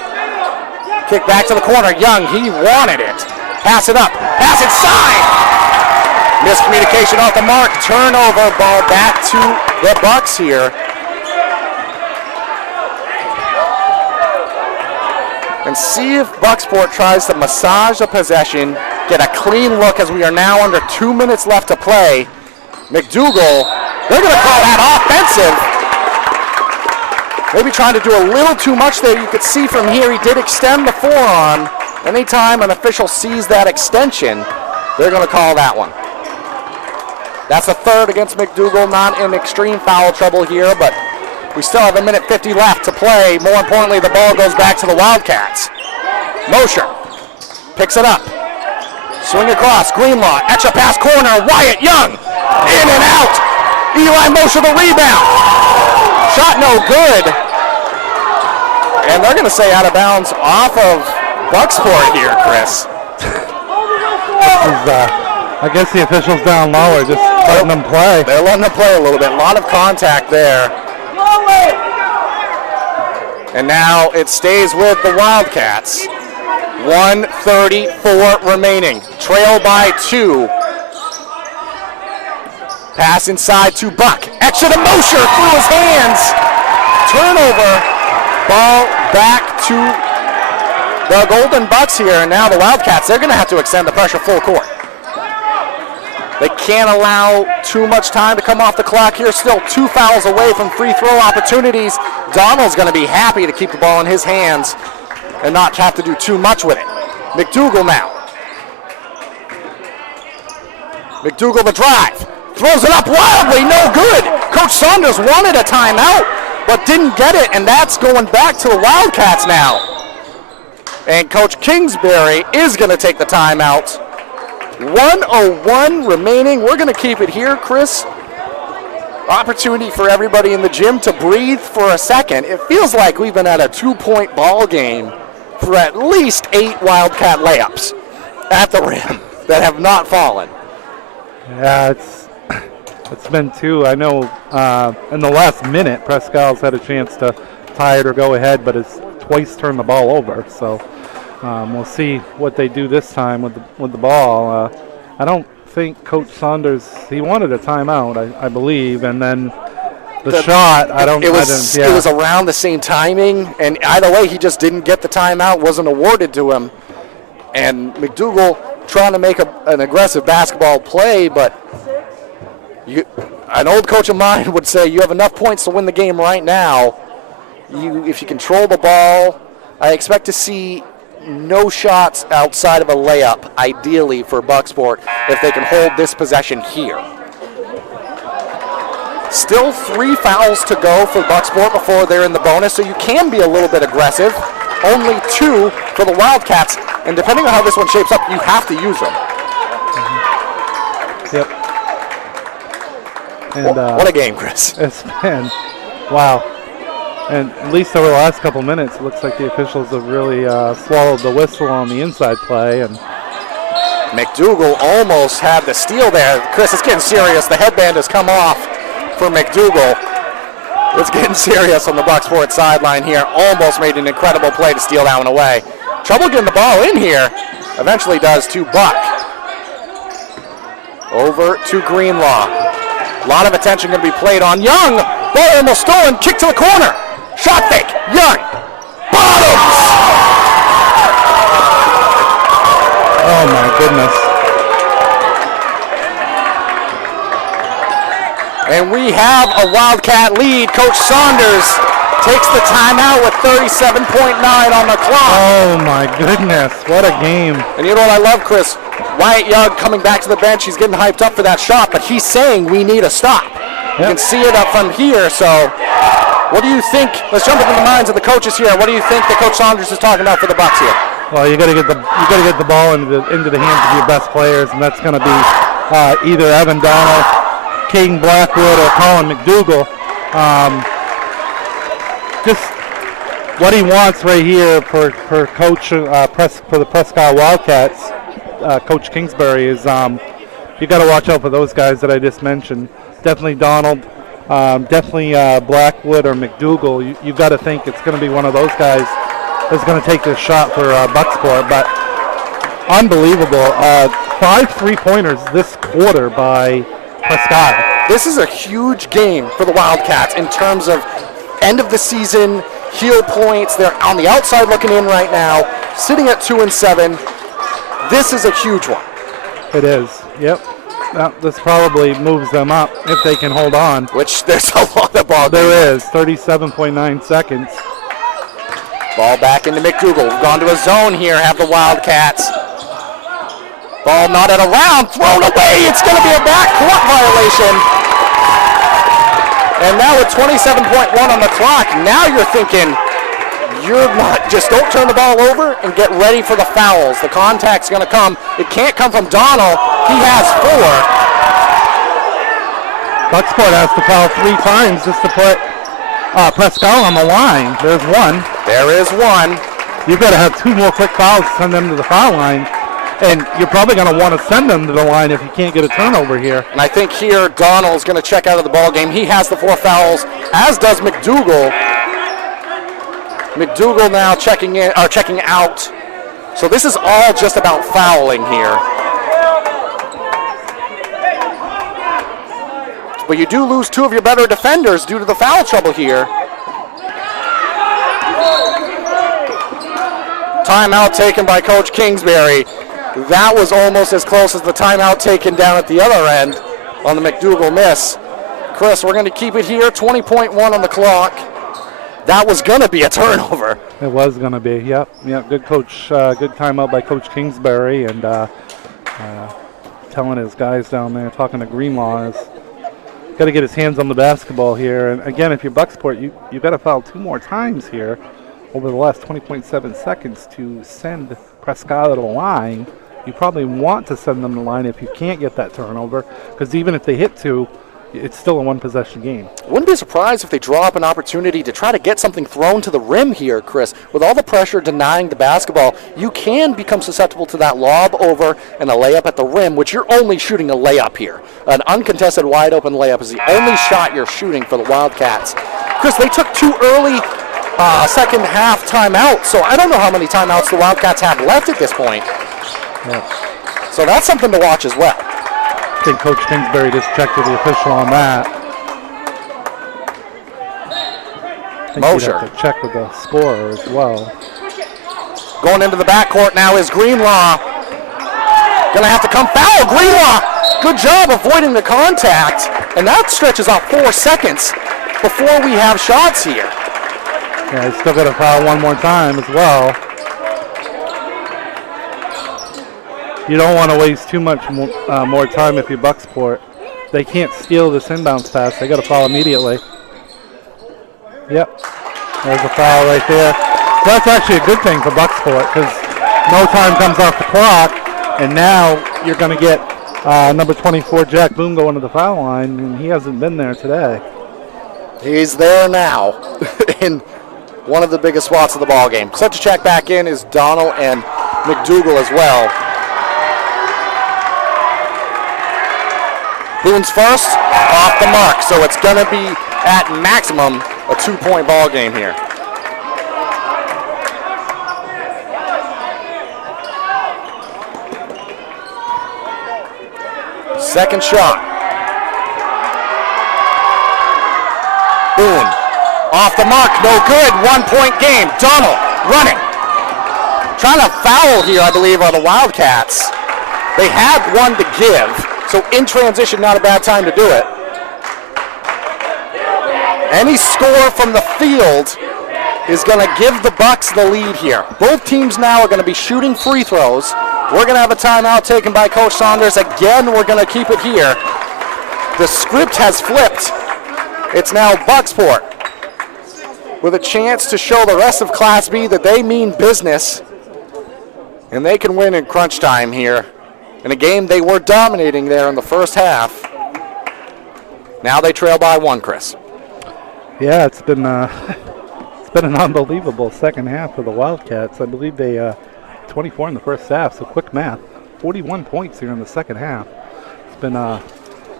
Kick back to the corner. Young, he wanted it. Pass it up. Pass inside. Miscommunication off the mark. Turnover. Ball back to the Bucks here. And see if Bucksport tries to massage the possession, get a clean look as we are now under 2 minutes left to play. McDougal, they're going to call that offensive. Maybe trying to do a little too much there. You could see from here he did extend the forearm. Anytime an official sees that extension, they're going to call that one. That's the third against McDougal, not in extreme foul trouble here, but we still have 1:50 left to play. More importantly, the ball goes back to the Wildcats. Mosher picks it up. Swing across, Greenlaw, extra pass corner, Wyatt Young, in and out. Eli Mosher the rebound. Shot no good. And they're going to say out of bounds off of Bucksport here, Chris. I guess the officials down low are just letting them play. They're letting them play a little bit. A lot of contact there. And now it stays with the Wildcats. 1:34 remaining. Trail by 2. Pass inside to Buck. Extra to Mosher through his hands. Turnover. Ball back to the Golden Bucks here. And now the Wildcats, they're going to have to extend the pressure full court. They can't allow too much time to come off the clock here. Still 2 fouls away from free throw opportunities. Donald's going to be happy to keep the ball in his hands and not have to do too much with it. McDougal now. McDougal the drive. Throws it up wildly, no good. Coach Saunders wanted a timeout, but didn't get it, and that's going back to the Wildcats now. And Coach Kingsbury is going to take the timeout. 1:01 remaining. We're going to keep it here, Chris. Opportunity for everybody in the gym to breathe for a second. It feels like we've been at a 2-point ball game for at least 8 Wildcat layups at the rim that have not fallen. Yeah, it's been 2. I know in the last minute, Presque Isle's had a chance to tie it or go ahead, but it's twice turned the ball over. So we'll see what they do this time with the ball. I don't think Coach Saunders, he wanted a timeout, I believe, and then the shot, it was around the same timing, and either way, he just didn't get the timeout, wasn't awarded to him. And McDougal trying to make an aggressive basketball play, but an old coach of mine would say you have enough points to win the game right now. If you control the ball, I expect to see no shots outside of a layup, ideally for Bucksport, if they can hold this possession here. Still 3 fouls to go for Bucksport before they're in the bonus, so you can be a little bit aggressive. Only 2 for the Wildcats, and depending on how this one shapes up, you have to use them. Yep. And what a game, Chris. It's been, wow. And at least over the last couple minutes, it looks like the officials have really swallowed the whistle on the inside play. And McDougal almost had the steal there. Chris, it's getting serious. The headband has come off for McDougal. It's getting serious on the Bucksport sideline here. Almost made an incredible play to steal that one away. Trouble getting the ball in here. Eventually does to Buck. Over to Greenlaw. A lot of attention going to be played on Young. Ball almost stolen. Kick to the corner. Shot fake. Young. Bottoms. oh my goodness. And we have a Wildcat lead. Coach Saunders takes the timeout with 37.9 on the clock. Oh my goodness, what a game. And you know what I love, Chris? Wyatt Young coming back to the bench. He's getting hyped up for that shot, but he's saying we need a stop. You can see it up from here, so what do you think? Let's jump into the minds of the coaches here. What do you think that Coach Saunders is talking about for the Bucks here? Well, you got to get the ball into the hands of your best players, and that's going to be either Evan Donald, Caden Blackwood, or Colin McDougal. Just what he wants right here for Coach for the Presque Isle Wildcats, Coach Kingsbury, is you got to watch out for those guys that I just mentioned. Definitely Donald, definitely Blackwood or McDougal. You got to think it's going to be one of those guys that's going to take this shot for Bucksport. But unbelievable, 5 3-pointers this quarter by Presque Isle. This is a huge game for the Wildcats in terms of end of the season, heel points. They're on the outside looking in right now, sitting at 2-7. This is a huge one. It is, yep. This probably moves them up if they can hold on. Which there's a lot of ball. There is, 37.9 seconds. Ball back into McDougal. We've gone to a zone here, have the Wildcats. Ball knotted around, thrown away. It's going to be a backcourt violation. And now with 27.1 on the clock, now you're thinking, don't turn the ball over and get ready for the fouls. The contact's going to come. It can't come from Donald. He has 4. Bucksport has to foul 3 times just to put Presque Isle on the line. There's one. There is one. You've got to have 2 more quick fouls to send them to the foul line. And you're probably going to want to send them to the line if you can't get a turnover here. And I think here Donald's going to check out of the ball game. He has the 4 fouls, as does McDougal. McDougal now checking out. So this is all just about fouling here. But you do lose 2 of your better defenders due to the foul trouble here. Timeout taken by Coach Kingsbury. That was almost as close as the timeout taken down at the other end on the McDougal miss. Chris, we're going to keep it here, 20.1 on the clock. That was going to be a turnover. It was going to be, yep. Good coach, good timeout by Coach Kingsbury, and telling his guys down there, talking to Greenlaw, is got to get his hands on the basketball here. And again, if you're Bucksport, you've got to foul 2 more times here over the last 20.7 seconds to send Presque Isle to the line. You probably want to send them to the line if you can't get that turnover, because even if they hit 2, it's still a 1-possession game. Wouldn't be surprised if they draw up an opportunity to try to get something thrown to the rim here, Chris. With all the pressure denying the basketball, you can become susceptible to that lob over and a layup at the rim, which you're only shooting a layup here. An uncontested wide open layup is the only shot you're shooting for the Wildcats. Chris, they took 2 early second half timeouts, so I don't know how many timeouts the Wildcats have left at this point. Yeah. So that's something to watch as well. I think Coach Kingsbury just checked with the official on that. I think Mosher. he'd have to check with the scorer as well. Going into the backcourt now is Greenlaw. Gonna have to come foul. Greenlaw, good job avoiding the contact. And that stretches out 4 seconds before we have shots here. Yeah, he's still got to foul 1 more time as well. You don't want to waste too much more time if you're Bucksport. They can't steal this inbounds pass. They got to foul immediately. Yep, there's a foul right there. So that's actually a good thing for Bucksport, because no time comes off the clock, and now you're going to get number 24, Jack Boone, going to the foul line, and he hasn't been there today. He's there now in one of the biggest spots of the ball game. Set to check back in is Donald and McDougal as well. Boone's first, off the mark, so it's going to be at maximum a 2-point ball game here. Second shot. Boone off the mark, no good. 1-point game. Donald running. Trying to foul here, I believe, are the Wildcats. They had one to give, so in transition, not a bad time to do it. Any score from the field is going to give the Bucks the lead here. Both teams now are going to be shooting free throws. We're going to have a timeout taken by Coach Saunders. Again, we're going to keep it here. The script has flipped. It's now Bucksport with a chance to show the rest of Class B that they mean business, and they can win in crunch time here in a game they were dominating there in the first half. Now they trail by 1, Chris. Yeah, it's been an unbelievable second half for the Wildcats. I believe they 24 in the first half, so quick math. 41 points here in the second half. It's been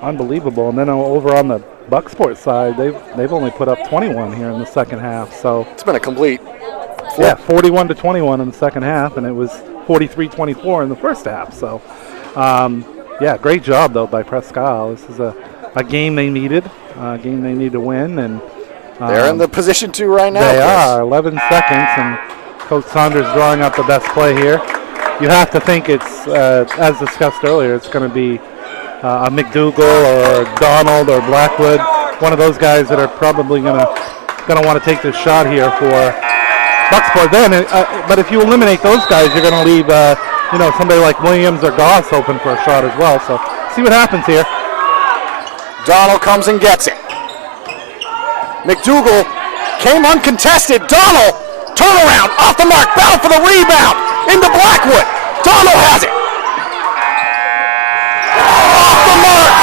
unbelievable. And then over on the Bucksport side, they've only put up 21 here in the second half. So it's been a complete flip. Yeah, 41 to 21 in the second half, and it was 43-24 in the first half. So yeah, great job though by Presque Isle. This is a game they needed, a game they need to win, and they're in the position to right now. They are 11 seconds, and Coach Saunders drawing up the best play here. You have to think it's, as discussed earlier, it's going to be a McDougal or Donald or Blackwood, one of those guys that are probably going to want to take this shot here for Bucksport. Then, but if you eliminate those guys, you're going to leave somebody like Williams or Goss open for a shot as well. So see what happens here. Donald comes and gets it. McDougal came uncontested. Donald, turnaround, off the mark, battle for the rebound, into Blackwood. Donald has it. Off the mark.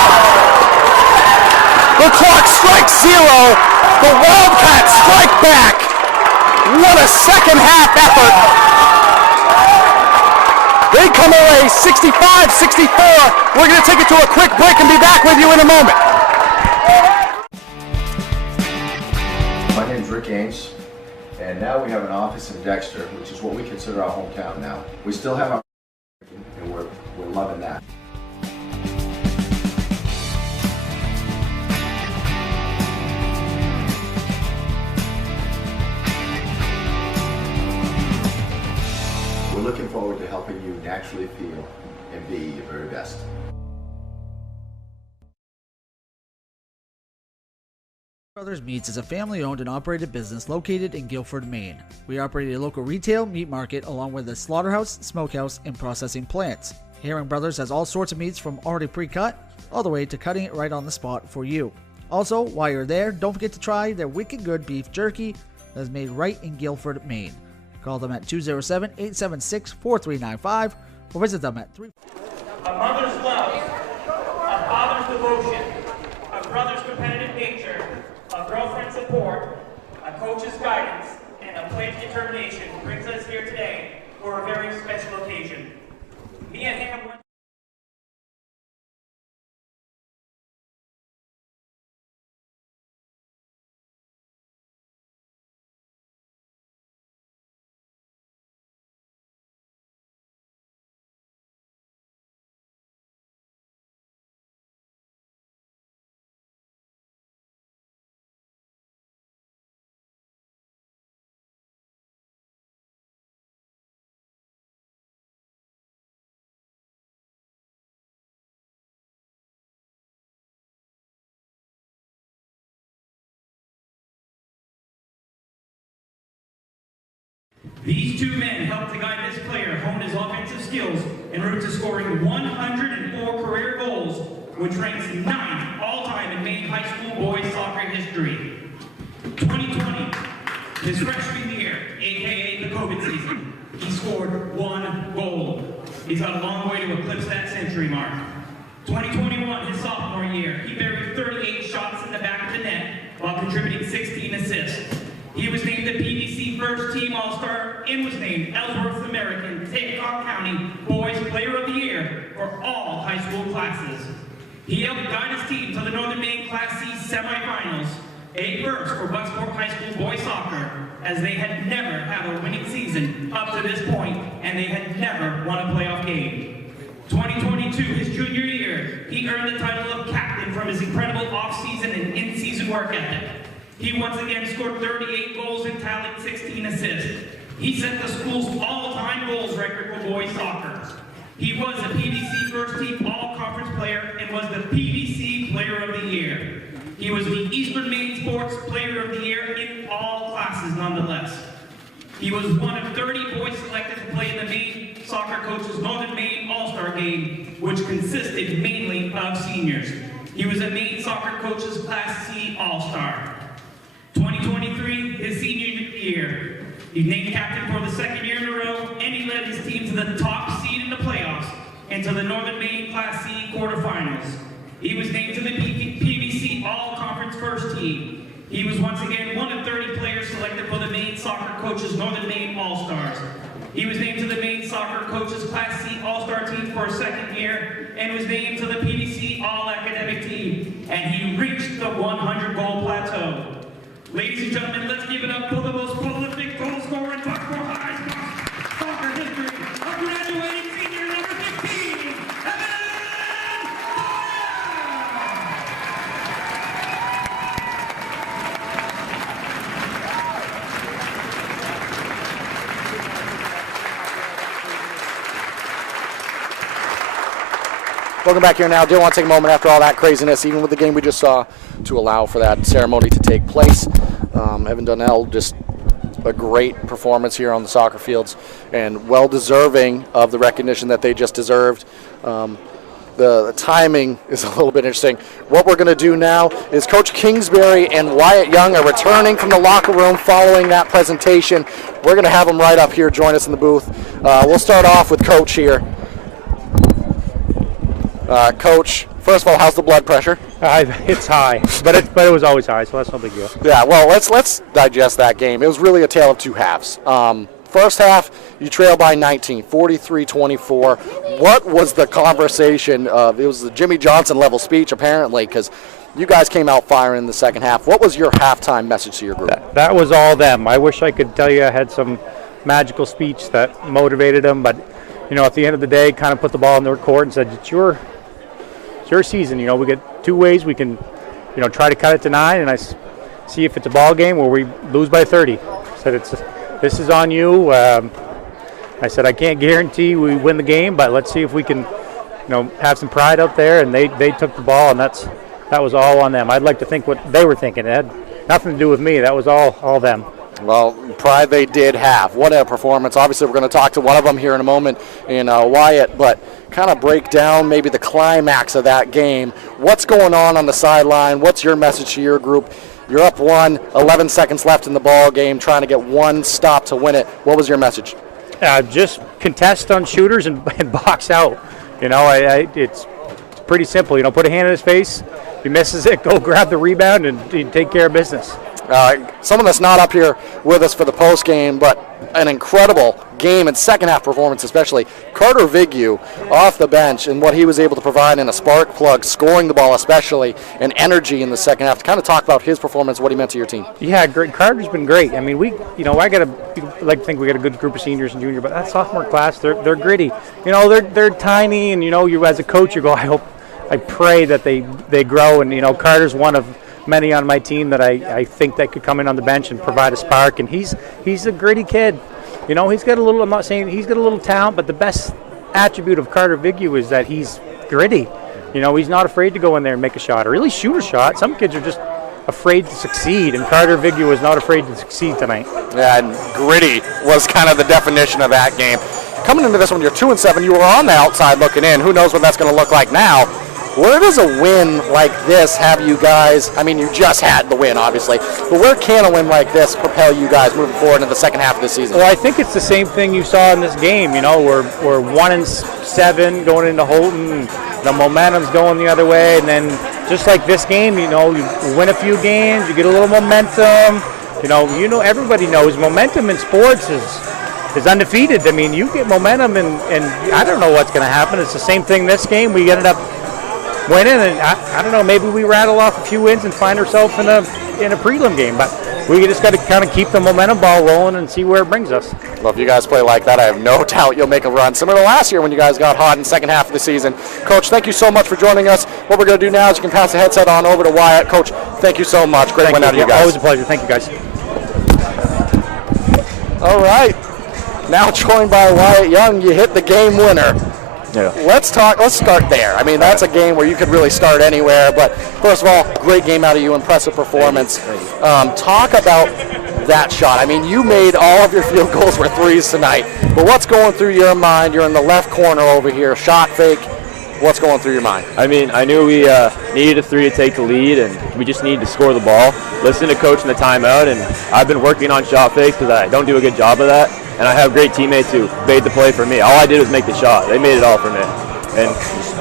The clock strikes 0. The Wildcats strike back. What a second half effort. They come away 65-64. We're going to take it to a quick break and be back with you in a moment. My name is Rick Ames, and now we have an office in Dexter, which is what we consider our hometown now. We still have our and we're loving that. We're looking forward to helping you naturally feel and be your very best. Brothers Meats is a family-owned and operated business located in Guilford, Maine. We operate a local retail meat market along with a slaughterhouse, smokehouse, and processing plants. Herring Brothers has all sorts of meats from already pre-cut all the way to cutting it right on the spot for you. Also, while you're there, don't forget to try their wicked good beef jerky that is made right in Guilford, Maine. Call them at 207-876-4395 or visit them at 3. A mother's love, a father's devotion, a brother's competitive nature, a girlfriend's support, a coach's guidance, and a pledge determination brings us here today for a very special occasion. Me and him went These two men helped to guide this player hone his offensive skills en route to scoring 104 career goals, which ranks 9th all-time in Maine high school boys soccer history. 2020, his freshman year, aka the COVID season, he scored 1 goal. He's got a long way to eclipse that century mark. 2021, his sophomore year, he buried 38 shots in the back of the net while contributing 16 assists. He was named the PVC First Team All-Star and was named Ellsworth American Hancock County Boys Player of the Year for all high school classes. He helped guide his team to the Northern Maine Class C semifinals, a first for Bucksport High School boys soccer, as they had never had a winning season up to this point, and they had never won a playoff game. 2022, his junior year, he earned the title of captain from his incredible off-season and in-season work ethic. He once again scored 38 goals and tallied 16 assists. He set the school's all-time goals record for boys soccer. He was a PVC First Team All-Conference player and was the PVC Player of the Year. He was the Eastern Maine Sports Player of the Year in all classes nonetheless. He was one of 30 boys selected to play in the Maine Soccer Coaches Northern Maine All-Star Game, which consisted mainly of seniors. He was a Maine Soccer Coaches Class C All-Star. 2023, his senior year, he's named captain for the second year in a row, and he led his team to the top seed in the playoffs and to the Northern Maine Class C quarterfinals. He was named to the PVC All-Conference First Team. He was once again one of 30 players selected for the Maine Soccer Coaches Northern Maine All-Stars. He was named to the Maine Soccer Coaches Class C All-Star Team for a second year and was named to the PVC All-Academic Team, and he reached the 100-goal plateau. Ladies and gentlemen, let's give it up for the most prolific goal scorer in Bucksport High soccer history, our graduating senior number 15, Welcome back here now. Do want to take a moment after all that craziness, even with the game we just saw, to allow for that ceremony to take place. Evan Donnell, just a great performance here on the soccer fields and well-deserving of the recognition that they just deserved. The timing is a little bit interesting. What we're going to do now is Coach Kingsbury and Wyatt Young are returning from the locker room following that presentation. We're going to have them right up here join us in the booth. We'll start off with Coach here. Coach, first of all, how's the blood pressure? It's high, but it was always high, so that's no big deal. Yeah, well, let's digest that game. It was really a tale of two halves. First half, you trail by 19, 43-24. What was the conversation of? It was the Jimmy Johnson level speech, apparently, because you guys came out firing in the second half. What was your halftime message to your group? That was all them. I wish I could tell you I had some magical speech that motivated them, but at the end of the day, kind of put the ball in their court and said, it's your season. We get two ways we can, try to cut it to 9, and I see if it's a ball game where we lose by 30. I said, this is on you. I said, I can't guarantee we win the game, but let's see if we can, have some pride out there. And they took the ball, and that was all on them. I'd like to think what they were thinking. It had nothing to do with me. That was all them. Well, pride they did have. What a performance. Obviously, we're going to talk to one of them here in a moment in Wyatt, but kind of break down maybe the climax of that game. What's going on the sideline? What's your message to your group? You're up 1, 11 seconds left in the ball game, trying to get one stop to win it. What was your message? Just contest on shooters and box out. It's pretty simple. Put a hand in his face. If he misses it, go grab the rebound and take care of business. Someone that's not up here with us for the post game, but an incredible game and second half performance, especially Carter Vigu off the bench and what he was able to provide in a spark plug, scoring the ball especially, and energy in the second half. To kind of talk about his performance, what he meant to your team. Yeah, great. Carter's been great. I mean, I like to think we got a good group of seniors and juniors, but that sophomore class, they're gritty. They're tiny, and you as a coach, you go, I pray that they grow, and Carter's one of many on my team that I think that could come in on the bench and provide a spark, and he's a gritty kid. He's got a little, I'm not saying he's got a little talent, but the best attribute of Carter Vigu is that he's gritty. He's not afraid to go in there and make a shot or really shoot a shot. Some kids are just afraid to succeed, and Carter Vigu was not afraid to succeed tonight. Yeah, and gritty was kind of the definition of that game. Coming into this one, you're 2-7. You were on the outside looking in. Who knows what that's going to look like now? Where does a win like this have you guys? I mean, you just had the win, obviously, but where can a win like this propel you guys moving forward in the second half of the season? Well, I think it's the same thing you saw in this game. You know, we're 1-7 going into Houghton. The momentum's going the other way, and then just like this game, you know, you win a few games, you get a little momentum. You know, everybody knows momentum in sports is undefeated. I mean, you get momentum, and I don't know what's going to happen. It's the same thing this game. We ended up winning, and I don't know, maybe we rattle off a few wins and find ourselves in a prelim game, but we just got to kind of keep the momentum ball rolling and see where it brings us. Well, if you guys play like that, I have no doubt you'll make a run, similar to last year when you guys got hot in the second half of the season. Coach, thank you so much for joining us. What we're going to do now is you can pass the headset on over to Wyatt. Coach, thank you so much. Great win out of you guys. Always a pleasure. Thank you, guys. All right. Now joined by Wyatt Young, you hit the game winner. Yeah. Let's start there. I mean, that's a game where you could really start anywhere, but first of all, great game out of you, impressive performance. Talk about that shot. I mean, you made all of your field goals were threes tonight, but what's going through your mind? You're in the left corner over here, shot fake. What's going through your mind? I mean, I knew we needed a three to take the lead, and we just needed to score the ball. Listen to coach in the timeout, and I've been working on shot fakes because I don't do a good job of that. And I have great teammates who made the play for me. All I did was make the shot. They made it all for me. And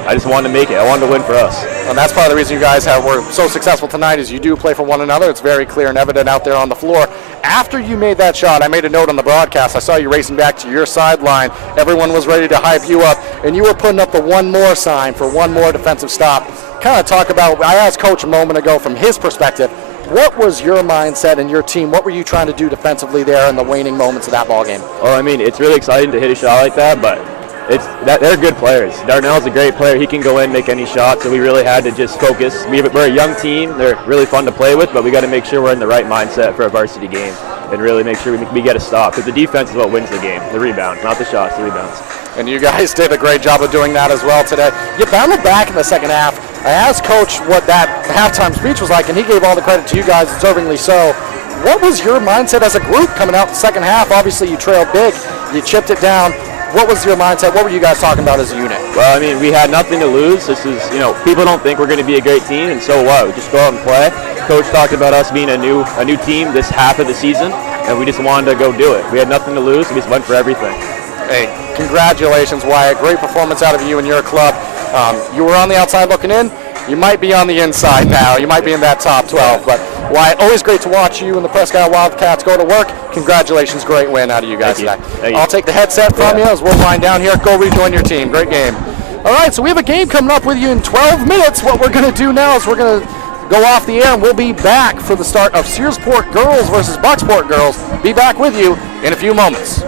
I just wanted to make it. I wanted to win for us. And that's part of the reason you guys were so successful tonight is you do play for one another. It's very clear and evident out there on the floor. After you made that shot, I made a note on the broadcast. I saw you racing back to your sideline. Everyone was ready to hype you up, and you were putting up the one more sign for one more defensive stop. Kind of talk about, I asked Coach a moment ago from his perspective, what was your mindset and your team? What were you trying to do defensively there in the waning moments of that ball game? Well, I mean, it's really exciting to hit a shot like that, but they're good players. Darnell's a great player. He can go in and make any shot, so we really had to just focus. We're a young team. They're really fun to play with, but we got to make sure we're in the right mindset for a varsity game and really make sure we get a stop, because the defense is what wins the game, the rebounds, not the shots, the rebounds. And you guys did a great job of doing that as well today. You battled back in the second half. I asked Coach what that halftime speech was like, and he gave all the credit to you guys, deservingly so. What was your mindset as a group coming out the second half? Obviously, you trailed big. You chipped it down. What was your mindset? What were you guys talking about as a unit? Well, I mean, we had nothing to lose. This is, people don't think we're going to be a great team, and so what? We just go out and play. Coach talked about us being a new team this half of the season, and we just wanted to go do it. We had nothing to lose. We just went for everything. Hey, congratulations, Wyatt. Great performance out of you and your club. You were on the outside looking in. You might be on the inside now. You might be in that top 12. But Wyatt, always great to watch you and the Presque Isle Wildcats go to work. Congratulations, great win out of you guys today. I'll take the headset from you as we'll wind down here. Go rejoin your team. Great game. All right, so we have a game coming up with you in 12 minutes. What we're going to do now is we're going to go off the air, and we'll be back for the start of Searsport girls versus Bucksport girls. Be back with you in a few moments.